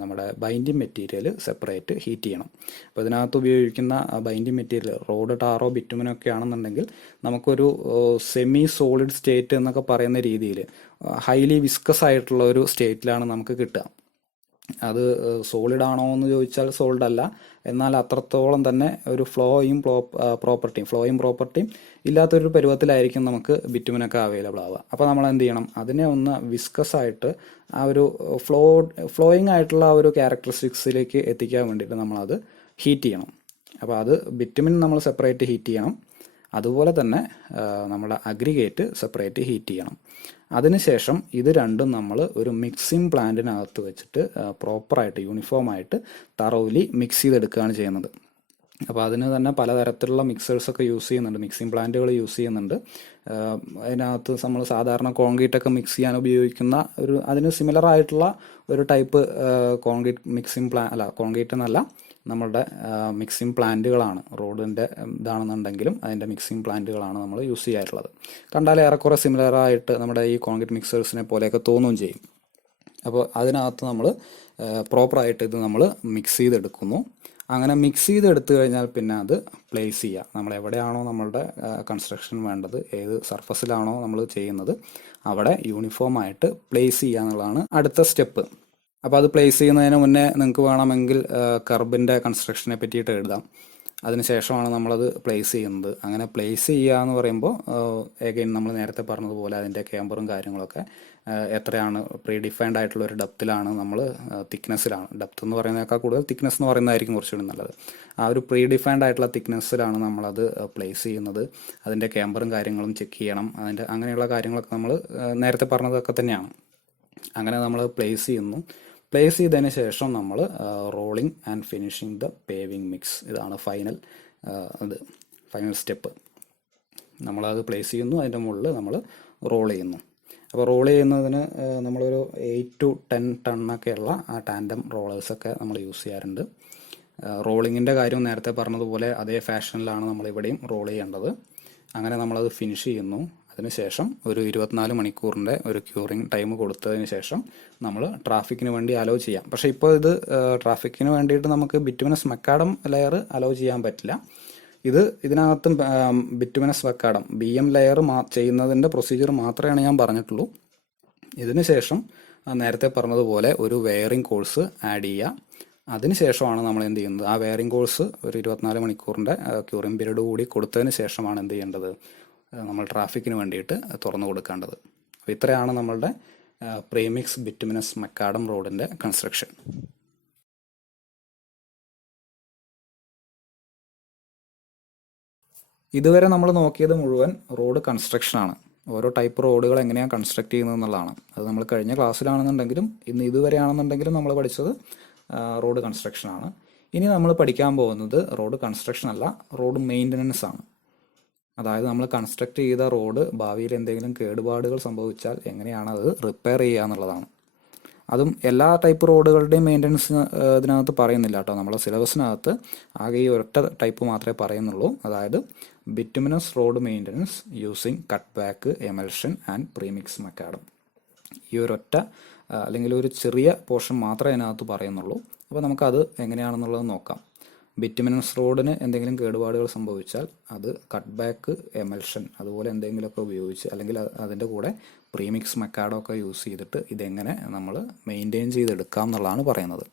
നമ്മുടെ ബൈൻഡിങ് മെറ്റീരിയൽ സെപ്പറേറ്റ് ഹീറ്റ് ചെയ്യണം. അപ്പോൾ ഇതിനകത്ത് ഉപയോഗിക്കുന്ന ബൈൻഡിങ് മെറ്റീരിയൽ റോഡ്, ടാറോ, ബിറ്റുമിനൊക്കെ ആണെന്നുണ്ടെങ്കിൽ നമുക്കൊരു സെമി സോളിഡ് സ്റ്റേറ്റ് എന്നൊക്കെ പറയുന്ന രീതിയിൽ ഹൈലി വിസ്കസ് ആയിട്ടുള്ള ഒരു സ്റ്റേറ്റിലാണ് നമുക്ക് കിട്ടുക. അത് സോളിഡ് ആണോ എന്ന് ചോദിച്ചാൽ സോളിഡ് അല്ല, എന്നാൽ അത്രത്തോളം തന്നെ ഒരു ഫ്ലോയും പ്രോപ്പർട്ടിയും ഇല്ലാത്തൊരു പരുവത്തിലായിരിക്കും നമുക്ക് ബിറ്റുമിനൊക്കെ അവൈലബിൾ ആവുക. അപ്പോൾ നമ്മൾ എന്ത് ചെയ്യണം, അതിനെ ഒന്ന് വിസ്കസ് ആയിട്ട് ആ ഒരു ഫ്ലോയിങ് ആയിട്ടുള്ള ആ ഒരു ക്യാരക്ടറിസ്റ്റിക്സിലേക്ക് എത്തിക്കാൻ വേണ്ടിയിട്ട് നമ്മളത് ഹീറ്റ് ചെയ്യണം. അപ്പോൾ അത് ബിറ്റുമിൻ നമ്മൾ സെപ്പറേറ്റ് ഹീറ്റ് ചെയ്യണം. അതുപോലെ തന്നെ നമ്മുടെ അഗ്രിഗേറ്റ് സെപ്പറേറ്റ് ഹീറ്റ് ചെയ്യണം. അതിനുശേഷം ഇത് രണ്ടും നമ്മൾ ഒരു മിക്സിംഗ് പ്ലാന്റിനകത്ത് വെച്ചിട്ട് പ്രോപ്പറായിട്ട് യൂണിഫോമായിട്ട് തറോലി മിക്സ് ചെയ്തെടുക്കുകയാണ് ചെയ്യുന്നത്. അപ്പോൾ അതിന് തന്നെ പലതരത്തിലുള്ള മിക്സേഴ്സൊക്കെ യൂസ് ചെയ്യുന്നുണ്ട്, മിക്സിംഗ് പ്ലാന്റുകൾ യൂസ് ചെയ്യുന്നുണ്ട്. അതിനകത്ത് നമ്മൾ സാധാരണ കോൺക്രീറ്റൊക്കെ മിക്സ് ചെയ്യാൻ ഉപയോഗിക്കുന്ന അതിന് സിമിലർ ആയിട്ടുള്ള ഒരു ടൈപ്പ് കോൺക്രീറ്റ് എന്നല്ല, നമ്മളുടെ മിക്സിംഗ് പ്ലാന്റുകളാണ്. റോഡിൻ്റെ ഇതാണെന്നുണ്ടെങ്കിലും അതിൻ്റെ മിക്സിംഗ് പ്ലാന്റുകളാണ് നമ്മൾ യൂസ് ചെയ്യാറുള്ളത്. കണ്ടാൽ ഏറെക്കുറെ സിമിലറായിട്ട് നമ്മുടെ ഈ കോൺക്രീറ്റ് മിക്സേഴ്സിനെ പോലെയൊക്കെ തോന്നുകയും ചെയ്യും. അപ്പോൾ അതിനകത്ത് നമ്മൾ പ്രോപ്പറായിട്ട് ഇത് നമ്മൾ മിക്സ് ചെയ്തെടുക്കുന്നു. അങ്ങനെ മിക്സ് ചെയ്തെടുത്തു കഴിഞ്ഞാൽ പിന്നെ അത് പ്ലേസ് ചെയ്യുക. നമ്മൾ എവിടെയാണോ നമ്മളുടെ കൺസ്ട്രക്ഷൻ വേണ്ടത്, ഏത് സർഫസിലാണോ നമ്മൾ ചെയ്യുന്നത്, അവിടെ യൂണിഫോമായിട്ട് പ്ലേസ് ചെയ്യുക എന്നുള്ളതാണ് അടുത്ത സ്റ്റെപ്പ്. അപ്പോൾ അത് പ്ലേസ് ചെയ്യുന്നതിന് മുന്നേ നിങ്ങൾക്ക് വേണമെങ്കിൽ കർബിൻ്റെ കൺസ്ട്രക്ഷനെ പറ്റിയിട്ട് എഴുതാം. അതിനുശേഷമാണ് നമ്മളത് പ്ലേസ് ചെയ്യുന്നത്. അങ്ങനെ പ്ലേസ് ചെയ്യുക എന്ന് പറയുമ്പോൾ എഗെയിൻ നമ്മൾ നേരത്തെ പറഞ്ഞതുപോലെ അതിൻ്റെ ക്യാമ്പറും കാര്യങ്ങളൊക്കെ എത്രയാണ് പ്രീ ഡിഫൈൻഡ് ആയിട്ടുള്ള ഒരു ഡെപ്തിലാണ് നമ്മൾ തിക്നെസ്സിലാണ്, ഡെപ്ത് എന്ന് പറയുന്നതിനേക്കാൾ കൂടുതൽ തിക്നെസ് എന്ന് പറയുന്നതായിരിക്കും കുറച്ചുകൂടി നല്ലത്. ആ ഒരു പ്രീ ഡിഫൈൻഡ് ആയിട്ടുള്ള തിക്നെസ്സിലാണ് നമ്മളത് പ്ലേസ് ചെയ്യുന്നത്. അതിൻ്റെ ക്യാമ്പറും കാര്യങ്ങളും ചെക്ക് ചെയ്യണം. അങ്ങനെയുള്ള കാര്യങ്ങളൊക്കെ നമ്മൾ നേരത്തെ പറഞ്ഞതൊക്കെ തന്നെയാണ്. അങ്ങനെ നമ്മൾ പ്ലേസ് ചെയ്യുന്നു. പ്ലേസ് ചെയ്തതിന് ശേഷം നമ്മൾ rolling and finishing the paving mix, ഇതാണ് ഫൈനൽ സ്റ്റെപ്പ്. നമ്മളത് പ്ലേസ് ചെയ്യുന്നു, അതിൻ്റെ മുകളിൽ നമ്മൾ റോൾ ചെയ്യുന്നു. അപ്പോൾ റോൾ ചെയ്യുന്നതിന് നമ്മളൊരു 8 to 10 ടണ്ണൊക്കെയുള്ള ടാൻഡം റോളേഴ്സൊക്കെ നമ്മൾ യൂസ് ചെയ്യാറുണ്ട്. റോളിങ്ങിൻ്റെ കാര്യം നേരത്തെ പറഞ്ഞതുപോലെ അതേ ഫാഷനിലാണ് നമ്മളിവിടെയും റോൾ ചെയ്യേണ്ടത്. അങ്ങനെ നമ്മളത് ഫിനിഷ് ചെയ്യുന്നു. അതിനുശേഷം ഒരു 24 മണിക്കൂറിൻ്റെ ഒരു ക്യൂറിങ് ടൈം കൊടുത്തതിന് ശേഷം നമ്മൾ ട്രാഫിക്കിന് വേണ്ടി അലോ ചെയ്യാം. പക്ഷേ ഇപ്പോൾ ഇത് ട്രാഫിക്കിന് വേണ്ടിയിട്ട് നമുക്ക് ബിറ്റുമിനസ് മക്കാഡം ലെയർ അലോ ചെയ്യാൻ പറ്റില്ല. ഇതിനകത്തും ബിറ്റുമിനസ് മക്കാഡം BM ലെയർ ചെയ്യുന്നതിൻ്റെ പ്രൊസീജിയർ മാത്രമേ ഞാൻ പറഞ്ഞിട്ടുള്ളൂ. ഇതിന് ശേഷം നേരത്തെ പറഞ്ഞതുപോലെ ഒരു വെയറിംഗ് കോഴ്സ് ആഡ് ചെയ്യുക. അതിനുശേഷമാണ് നമ്മൾ എന്ത് ചെയ്യുന്നത്, ആ വെയറിംഗ് കോഴ്സ് ഒരു 24 മണിക്കൂറിൻ്റെ ക്യൂറിംഗ് പീരീഡ് കൂടി കൊടുത്തതിന് ശേഷമാണ് എന്ത് ചെയ്യേണ്ടത്, നമ്മൾ ട്രാഫിക്കിന് വേണ്ടിയിട്ട് തുറന്നു കൊടുക്കേണ്ടത്. അപ്പോൾ ഇത്രയാണ് നമ്മളുടെ പ്രീമിക്സ് ബിറ്റുമിനസ് മക്കാഡം റോഡിൻ്റെ കൺസ്ട്രക്ഷൻ. ഇതുവരെ നമ്മൾ നോക്കിയത് മുഴുവൻ റോഡ് കൺസ്ട്രക്ഷനാണ്. ഓരോ ടൈപ്പ് റോഡുകൾ എങ്ങനെയാണ് കൺസ്ട്രക്ട് ചെയ്യുന്നത് എന്നുള്ളതാണ്. അത് നമ്മൾ കഴിഞ്ഞ ക്ലാസ്സിലാണെന്നുണ്ടെങ്കിലും ഇതുവരെയാണെന്നുണ്ടെങ്കിലും നമ്മൾ പഠിച്ചത് റോഡ് കൺസ്ട്രക്ഷനാണ്. ഇനി നമ്മൾ പഠിക്കാൻ പോകുന്നത് റോഡ് കൺസ്ട്രക്ഷൻ അല്ല, റോഡ് മെയിൻ്റനൻസ് ആണ്. അതായത് നമ്മൾ കൺസ്ട്രക്ട് ചെയ്ത റോഡ് ഭാവിയിൽ എന്തെങ്കിലും കേടുപാടുകൾ സംഭവിച്ചാൽ എങ്ങനെയാണ് അത് റിപ്പയർ ചെയ്യുക എന്നുള്ളതാണ്. അതും എല്ലാ ടൈപ്പ് റോഡുകളുടെയും മെയിൻ്റനൻസ് ഇതിനകത്ത് പറയുന്നില്ല കേട്ടോ. നമ്മുടെ സിലബസിനകത്ത് ആകെ ഈ ഒരൊറ്റ ടൈപ്പ് മാത്രമേ പറയുന്നുള്ളൂ. അതായത് bituminous road maintenance using cutback, emulsion and premix macadam. ഈ ഒരൊറ്റ അല്ലെങ്കിൽ ഒരു ചെറിയ പോർഷൻ മാത്രമേ അതിനകത്ത് പറയുന്നുള്ളൂ. അപ്പോൾ നമുക്കത് എങ്ങനെയാണെന്നുള്ളത് നോക്കാം. ബിറ്റുമിനസ് റോഡിന് എന്തെങ്കിലും കേടുപാടുകൾ സംഭവിച്ചാൽ അത് കട്ട്ബാക്ക്, എമൽഷൻ അതുപോലെ എന്തെങ്കിലുമൊക്കെ ഉപയോഗിച്ച് അല്ലെങ്കിൽ അതിൻ്റെ കൂടെ പ്രീമിക്സ് മക്കാഡോ ഒക്കെ യൂസ് ചെയ്തിട്ട് ഇതെങ്ങനെ നമ്മൾ മെയിൻറ്റെയിൻ ചെയ്തെടുക്കാം എന്നുള്ളതാണ് പറയുന്നത്.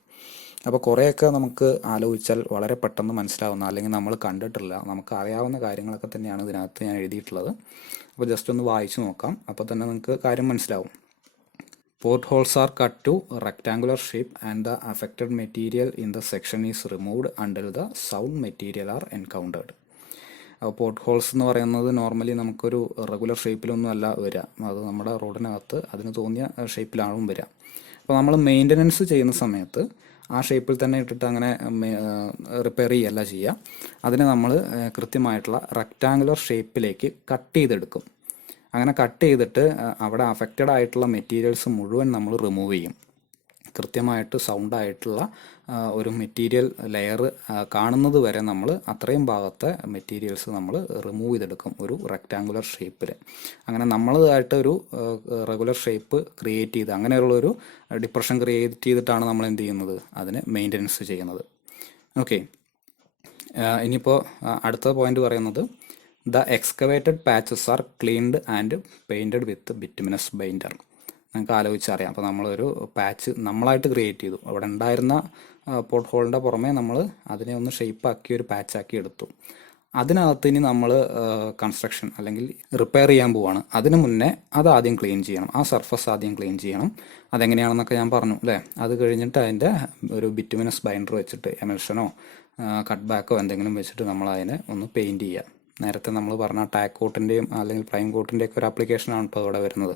അപ്പോൾ കുറേയൊക്കെ നമുക്ക് ആലോചിച്ചാൽ വളരെ പെട്ടെന്ന് മനസ്സിലാവുന്ന, അല്ലെങ്കിൽ നമ്മൾ കണ്ടിട്ടില്ല, നമുക്ക് അറിയാവുന്ന കാര്യങ്ങളൊക്കെ തന്നെയാണ് ഇതിനകത്ത് ഞാൻ എഴുതിയിട്ടുള്ളത്. അപ്പോൾ ജസ്റ്റ് ഒന്ന് വായിച്ചു നോക്കാം, അപ്പോൾ തന്നെ നിങ്ങൾക്ക് കാര്യം മനസ്സിലാവും. Port holes are cut to rectangular shape and the affected material in the section is removed until the sound material are encountered. അപ്പോൾ പോർട്ട് ഹോൾസ് എന്ന് പറയുന്നത് നോർമലി നമുക്കൊരു റെഗുലർ ഷേപ്പിലൊന്നും അല്ല വരിക. അത് നമ്മുടെ റോഡിനകത്ത് അതിന് തോന്നിയ ഷേപ്പിലാണ് വരിക. അപ്പോൾ നമ്മൾ മെയിൻ്റനൻസ് ചെയ്യുന്ന സമയത്ത് ആ ഷേപ്പിൽ തന്നെ ഇട്ടിട്ട് അങ്ങനെ റിപ്പയർ ചെയ്യല്ല ചെയ്യുക. അതിനെ നമ്മൾ കൃത്യമായിട്ടുള്ള റെക്റ്റാങ്കുലർ ഷേപ്പിലേക്ക് കട്ട് ചെയ്തെടുക്കും. അങ്ങനെ കട്ട് ചെയ്തിട്ട് അവിടെ അഫക്റ്റഡ് ആയിട്ടുള്ള മെറ്റീരിയൽസ് മുഴുവൻ നമ്മൾ റിമൂവ് ചെയ്യും. കൃത്യമായിട്ട് സൗണ്ടായിട്ടുള്ള ഒരു മെറ്റീരിയൽ ലെയർ കാണുന്നത് വരെ നമ്മൾ അത്രയും ഭാഗത്തെ മെറ്റീരിയൽസ് നമ്മൾ റിമൂവ് ചെയ്തെടുക്കും ഒരു റെക്റ്റാങ്കുലർ ഷേപ്പിൽ. അങ്ങനെ നമ്മളായിട്ട് ഒരു റെഗുലർ ഷേപ്പ് ക്രിയേറ്റ് ചെയ്ത് അങ്ങനെയുള്ളൊരു ഡിപ്രഷൻ ക്രിയേറ്റ് ചെയ്തിട്ടാണ് നമ്മൾ എന്ത് ചെയ്യുന്നത്, അതിന് മെയിൻ്റനൻസ് ചെയ്യുന്നത്. ഓക്കെ, ഇനിയിപ്പോൾ അടുത്ത പോയിന്റ് പറയുന്നത് the excavated patches are cleaned and painted with bituminous binder. നിങ്ങൾക്ക് ആലോചിച്ചറിയാം. അപ്പോൾ നമ്മളൊരു പാച്ച് നമ്മളായിട്ട് ക്രിയേറ്റ് ചെയ്തു. അവിടെ ഉണ്ടായിരുന്ന പോർട്ട് ഹോളിൻ്റെ പുറമെ നമ്മൾ അതിനെ ഒന്ന് ഷേപ്പാക്കി ഒരു പാച്ചാക്കി എടുത്തു. അതിനകത്ത് ഇനി നമ്മൾ കൺസ്ട്രക്ഷൻ അല്ലെങ്കിൽ റിപ്പയർ ചെയ്യാൻ പോവാണ്. അതിന് മുന്നേ അത് ആദ്യം ക്ലീൻ ചെയ്യണം, ആ സർഫസ് ആദ്യം ക്ലീൻ ചെയ്യണം. അതെങ്ങനെയാണെന്നൊക്കെ ഞാൻ പറഞ്ഞു അല്ലേ. അത് കഴിഞ്ഞിട്ട് അതിൻ്റെ ഒരു ബിറ്റുമിനസ് ബൈൻഡർ വെച്ചിട്ട് എമൽഷനോ കട്ട്ബാക്കോ എന്തെങ്കിലും വെച്ചിട്ട് നമ്മൾ അതിനെ ഒന്ന് പെയിൻറ്റ് ചെയ്യുക. നേരത്തെ നമ്മൾ പറഞ്ഞ ടാക്ക് കോട്ടിൻ്റെയും അല്ലെങ്കിൽ പ്രൈം കോട്ടിൻ്റെയൊക്കെ ഒരു ആപ്ലിക്കേഷനാണ് ഇപ്പോൾ അവിടെ വരുന്നത്.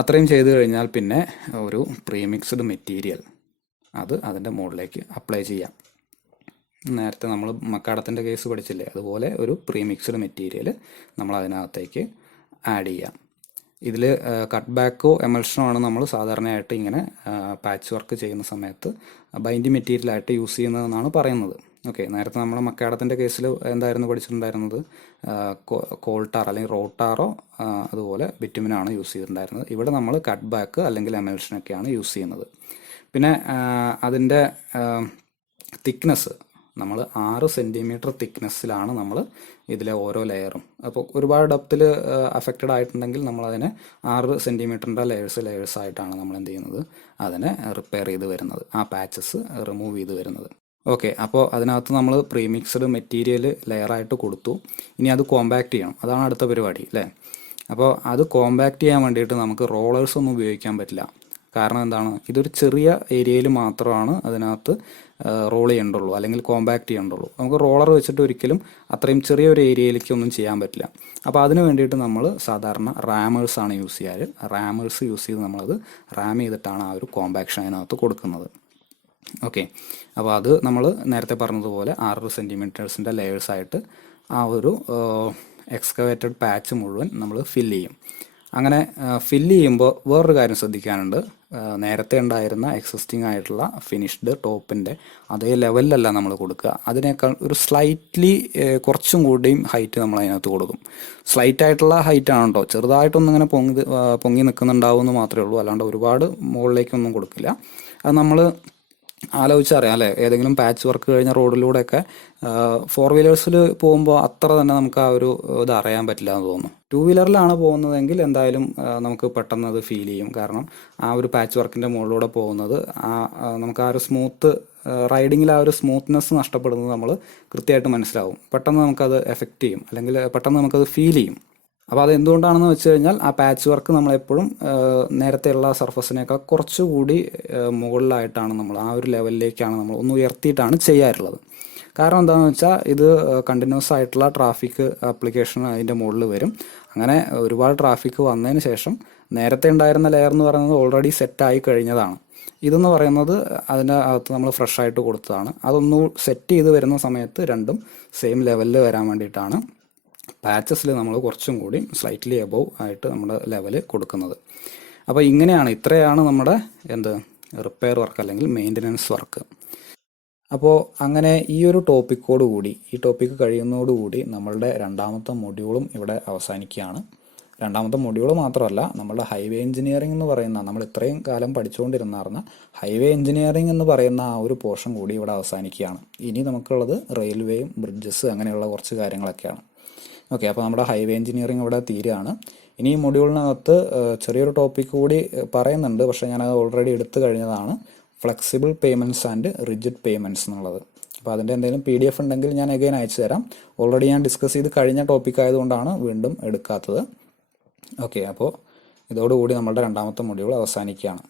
അത്രയും ചെയ്ത് കഴിഞ്ഞാൽ പിന്നെ ഒരു പ്രീമിക്സ്ഡ് മെറ്റീരിയൽ അത് അതിൻ്റെ മുകളിലേക്ക് അപ്ലൈ ചെയ്യാം. നേരത്തെ നമ്മൾ മക്കാഡത്തിൻ്റെ കേസ് പഠിച്ചില്ലേ, അതുപോലെ ഒരു പ്രീമിക്സ്ഡ് മെറ്റീരിയൽ നമ്മൾ അതിനകത്തേക്ക് ആഡ് ചെയ്യാം. ഇതിൽ കട്ട്ബാക്കോ എമൽഷനോ ആണ് നമ്മൾ സാധാരണയായിട്ട് ഇങ്ങനെ പാച്ച് വർക്ക് ചെയ്യുന്ന സമയത്ത് ബൈൻഡിങ് മെറ്റീരിയലായിട്ട് യൂസ് ചെയ്യുന്നതെന്നാണ് പറയുന്നത്. ഓക്കെ, നേരത്തെ നമ്മൾ മക്കാഡത്തിൻ്റെ കേസിൽ എന്തായിരുന്നു പഠിച്ചിട്ടുണ്ടായിരുന്നത്, കോൾട്ടാർ അല്ലെങ്കിൽ റോട്ടാറോ അതുപോലെ ബിറ്റുമിനാണ് യൂസ് ചെയ്തിട്ടുണ്ടായിരുന്നത്. ഇവിടെ നമ്മൾ കട്ട്ബാക്ക് അല്ലെങ്കിൽ എമൽഷനൊക്കെയാണ് യൂസ് ചെയ്യുന്നത്. പിന്നെ അതിൻ്റെ തിക്നെസ് നമ്മൾ 6 സെൻറ്റിമീറ്റർ തിക്നെസ്സിലാണ് നമ്മൾ ഇതിലെ ഓരോ ലെയറും. അപ്പോൾ ഒരുപാട് ഡെപ്തിൽ അഫക്റ്റഡ് ആയിട്ടുണ്ടെങ്കിൽ നമ്മളതിനെ 6 സെൻറ്റിമീറ്ററിൻ്റെ ലെയേഴ്സായിട്ടാണ് നമ്മൾ എന്ത് ചെയ്യുന്നത്, അതിനെ റിപ്പയർ ചെയ്ത് വരുന്നത്, ആ പാച്ചസ് റിമൂവ് ചെയ്ത് വരുന്നത്. ഓക്കെ, അപ്പോൾ അതിനകത്ത് നമ്മൾ പ്രീമിക്സ്ഡ് മെറ്റീരിയൽ ലെയറായിട്ട് കൊടുത്തു. ഇനി അത് കോമ്പാക്റ്റ് ചെയ്യണം, അതാണ് അടുത്ത പരിപാടി അല്ലേ. അപ്പോൾ അത് കോമ്പാക്റ്റ് ചെയ്യാൻ വേണ്ടിയിട്ട് നമുക്ക് റോളേഴ്സ് ഒന്നും ഉപയോഗിക്കാൻ പറ്റില്ല. കാരണം എന്താണ്, ഇതൊരു ചെറിയ ഏരിയയിൽ മാത്രമാണ് അതിനകത്ത് റോൾ ചെയ്യേണ്ടുള്ളൂ അല്ലെങ്കിൽ കോമ്പാക്ട് ചെയ്യേണ്ടുള്ളൂ. നമുക്ക് റോളർ വെച്ചിട്ട് ഒരിക്കലും അത്രയും ചെറിയൊരു ഏരിയയിലേക്ക് ഒന്നും ചെയ്യാൻ പറ്റില്ല. അപ്പോൾ അതിന് വേണ്ടിയിട്ട് നമ്മൾ സാധാരണ റാമേഴ്സാണ് യൂസ് ചെയ്യാറ്. റാമേഴ്സ് യൂസ് ചെയ്ത് നമ്മളത് റാം ചെയ്തിട്ടാണ് ആ ഒരു കോമ്പാക്ഷൻ അതിനകത്ത് കൊടുക്കുന്നത്. ഓക്കെ, അപ്പോൾ അത് നമ്മൾ നേരത്തെ പറഞ്ഞതുപോലെ 6 സെൻറ്റിമീറ്റേഴ്സിൻ്റെ ലെയേഴ്സായിട്ട് ആ ഒരു എക്സ്കവേറ്റഡ് പാച്ച് മുഴുവൻ നമ്മൾ ഫില്ല് ചെയ്യും. അങ്ങനെ ഫില്ല് ചെയ്യുമ്പോൾ വേറൊരു കാര്യം ശ്രദ്ധിക്കാനുണ്ട്. നേരത്തെ ഉണ്ടായിരുന്ന എക്സിസ്റ്റിംഗ് ആയിട്ടുള്ള ഫിനിഷ്ഡ് ടോപ്പിൻ്റെ അതേ ലെവലിലല്ല നമ്മൾ കൊടുക്കുക. അതിനേക്കാൾ ഒരു സ്ലൈറ്റ്ലി കുറച്ചും കൂടിയും ഹൈറ്റ് നമ്മൾ അതിനകത്ത് കൊടുക്കും. സ്ലൈറ്റ് ആയിട്ടുള്ള ഹൈറ്റ് ആണ് കേട്ടോ, ചെറുതായിട്ടൊന്നും ഇങ്ങനെ പൊങ്ങി നിൽക്കുന്നുണ്ടാവും എന്ന് മാത്രമേ ഉള്ളൂ, അല്ലാണ്ട് ഒരുപാട് മുകളിലേക്കൊന്നും കൊടുക്കില്ല. അത് നമ്മൾ ആലോചിച്ചറിയാം അല്ലേ, ഏതെങ്കിലും പാച്ച് വർക്ക് കഴിഞ്ഞ റോഡിലൂടെയൊക്കെ 4 വീലേഴ്സിൽ പോകുമ്പോൾ അത്ര തന്നെ നമുക്ക് ആ ഒരു ഇത് അറിയാൻ പറ്റില്ല എന്ന് തോന്നുന്നു. 2 വീലറിലാണ് പോകുന്നതെങ്കിൽ എന്തായാലും നമുക്ക് പെട്ടെന്ന് അത് ഫീൽ ചെയ്യും. കാരണം ആ ഒരു പാച്ച് വർക്കിൻ്റെ മുകളിലൂടെ പോകുന്നത് നമുക്ക് ആ ഒരു സ്മൂത്ത് റൈഡിങ്ങിൽ ആ ഒരു സ്മൂത്ത്നെസ് നഷ്ടപ്പെടുന്നത് നമ്മൾ കൃത്യമായിട്ട് മനസ്സിലാവും. പെട്ടെന്ന് നമുക്കത് എഫക്റ്റ് ചെയ്യും, അല്ലെങ്കിൽ പെട്ടെന്ന് നമുക്കത് ഫീൽ ചെയ്യും. അപ്പോൾ അത് എന്തുകൊണ്ടാണെന്ന് വെച്ച് കഴിഞ്ഞാൽ ആ പാച്ച് വർക്ക് നമ്മളെപ്പോഴും നേരത്തെയുള്ള സർഫസിനേക്കാൾ കുറച്ചുകൂടി മുകളിലായിട്ടാണ് നമ്മൾ ആ ഒരു ലെവലിലേക്കാണ് നമ്മൾ ഒന്ന് ഉയർത്തിയിട്ടാണ് ചെയ്യാറുള്ളത്. കാരണം എന്താണെന്ന് വെച്ചാൽ ഇത് കണ്ടിന്യൂസ് ആയിട്ടുള്ള ട്രാഫിക് ആപ്ലിക്കേഷൻ അതിൻ്റെ മുകളിൽ വരും. അങ്ങനെ ഒരുപാട് ട്രാഫിക് വന്നതിന് ശേഷം നേരത്തെ ഉണ്ടായിരുന്ന ലെയർ എന്ന് പറയുന്നത് ഓൾറെഡി സെറ്റായി കഴിഞ്ഞതാണ്. ഇതെന്ന് പറയുന്നത് അതിൻ്റെ അകത്ത് നമ്മൾ ഫ്രഷ് ആയിട്ട് കൊടുത്തതാണ്. അതൊന്ന് സെറ്റ് ചെയ്ത് വരുന്ന സമയത്ത് രണ്ടും സെയിം ലെവലിൽ വരാൻ വേണ്ടിയിട്ടാണ് പാച്ചസിൽ നമ്മൾ കുറച്ചും കൂടി സ്ലൈറ്റ്ലി എബോവ് ആയിട്ട് നമ്മുടെ ലെവൽ കൊടുക്കുന്നത്. അപ്പോൾ ഇത്രയാണ് നമ്മുടെ റിപ്പയർ വർക്ക് അല്ലെങ്കിൽ മെയിൻ്റനൻസ് വർക്ക്. അപ്പോൾ അങ്ങനെ ഈ ഒരു ഈ ടോപ്പിക്ക് കഴിയുന്നതോടുകൂടി നമ്മളുടെ രണ്ടാമത്തെ മൊഡ്യൂളും ഇവിടെ അവസാനിക്കുകയാണ്. രണ്ടാമത്തെ മൊഡ്യൂൾ മാത്രമല്ല, നമ്മളുടെ ഹൈവേ എഞ്ചിനീയറിംഗ് എന്ന് പറയുന്ന നമ്മൾ ഇത്രയും കാലം പഠിച്ചുകൊണ്ടിരുന്ന ഹൈവേ എഞ്ചിനീയറിംഗ് എന്ന് പറയുന്ന ആ ഒരു പോർഷൻ കൂടി ഇവിടെ അവസാനിക്കുകയാണ്. ഇനി നമുക്കുള്ളത് റെയിൽവേയും ബ്രിഡ്ജസ് അങ്ങനെയുള്ള കുറച്ച് കാര്യങ്ങളൊക്കെയാണ്. ഓക്കെ, അപ്പോൾ നമ്മുടെ ഹൈവേ എഞ്ചിനീയറിംഗ് ഇവിടെ തീരുകയാണ്. ഇനി ഈ മൊഡ്യൂളിനകത്ത് ചെറിയൊരു ടോപ്പിക് കൂടി പറയുന്നുണ്ട്, പക്ഷേ ഞാനത് ഓൾറെഡി എടുത്തു കഴിഞ്ഞതാണ്. Flexible payments and rigid payments എന്നുള്ളത്. അപ്പോൾ അതിൻ്റെ എന്തെങ്കിലും PDF ഉണ്ടെങ്കിൽ ഞാൻ അഗൈൻ അയച്ചു തരാം. ഓൾറെഡി ഞാൻ ഡിസ്കസ് ചെയ്ത് കഴിഞ്ഞ ടോപ്പിക് ആയതുകൊണ്ടാണ് വീണ്ടും എടുക്കാത്തത്. ഓക്കെ, അപ്പോൾ ഇതോടുകൂടി നമ്മളുടെ രണ്ടാമത്തെ മൊഡ്യൂൾ അവസാനിക്കുകയാണ്.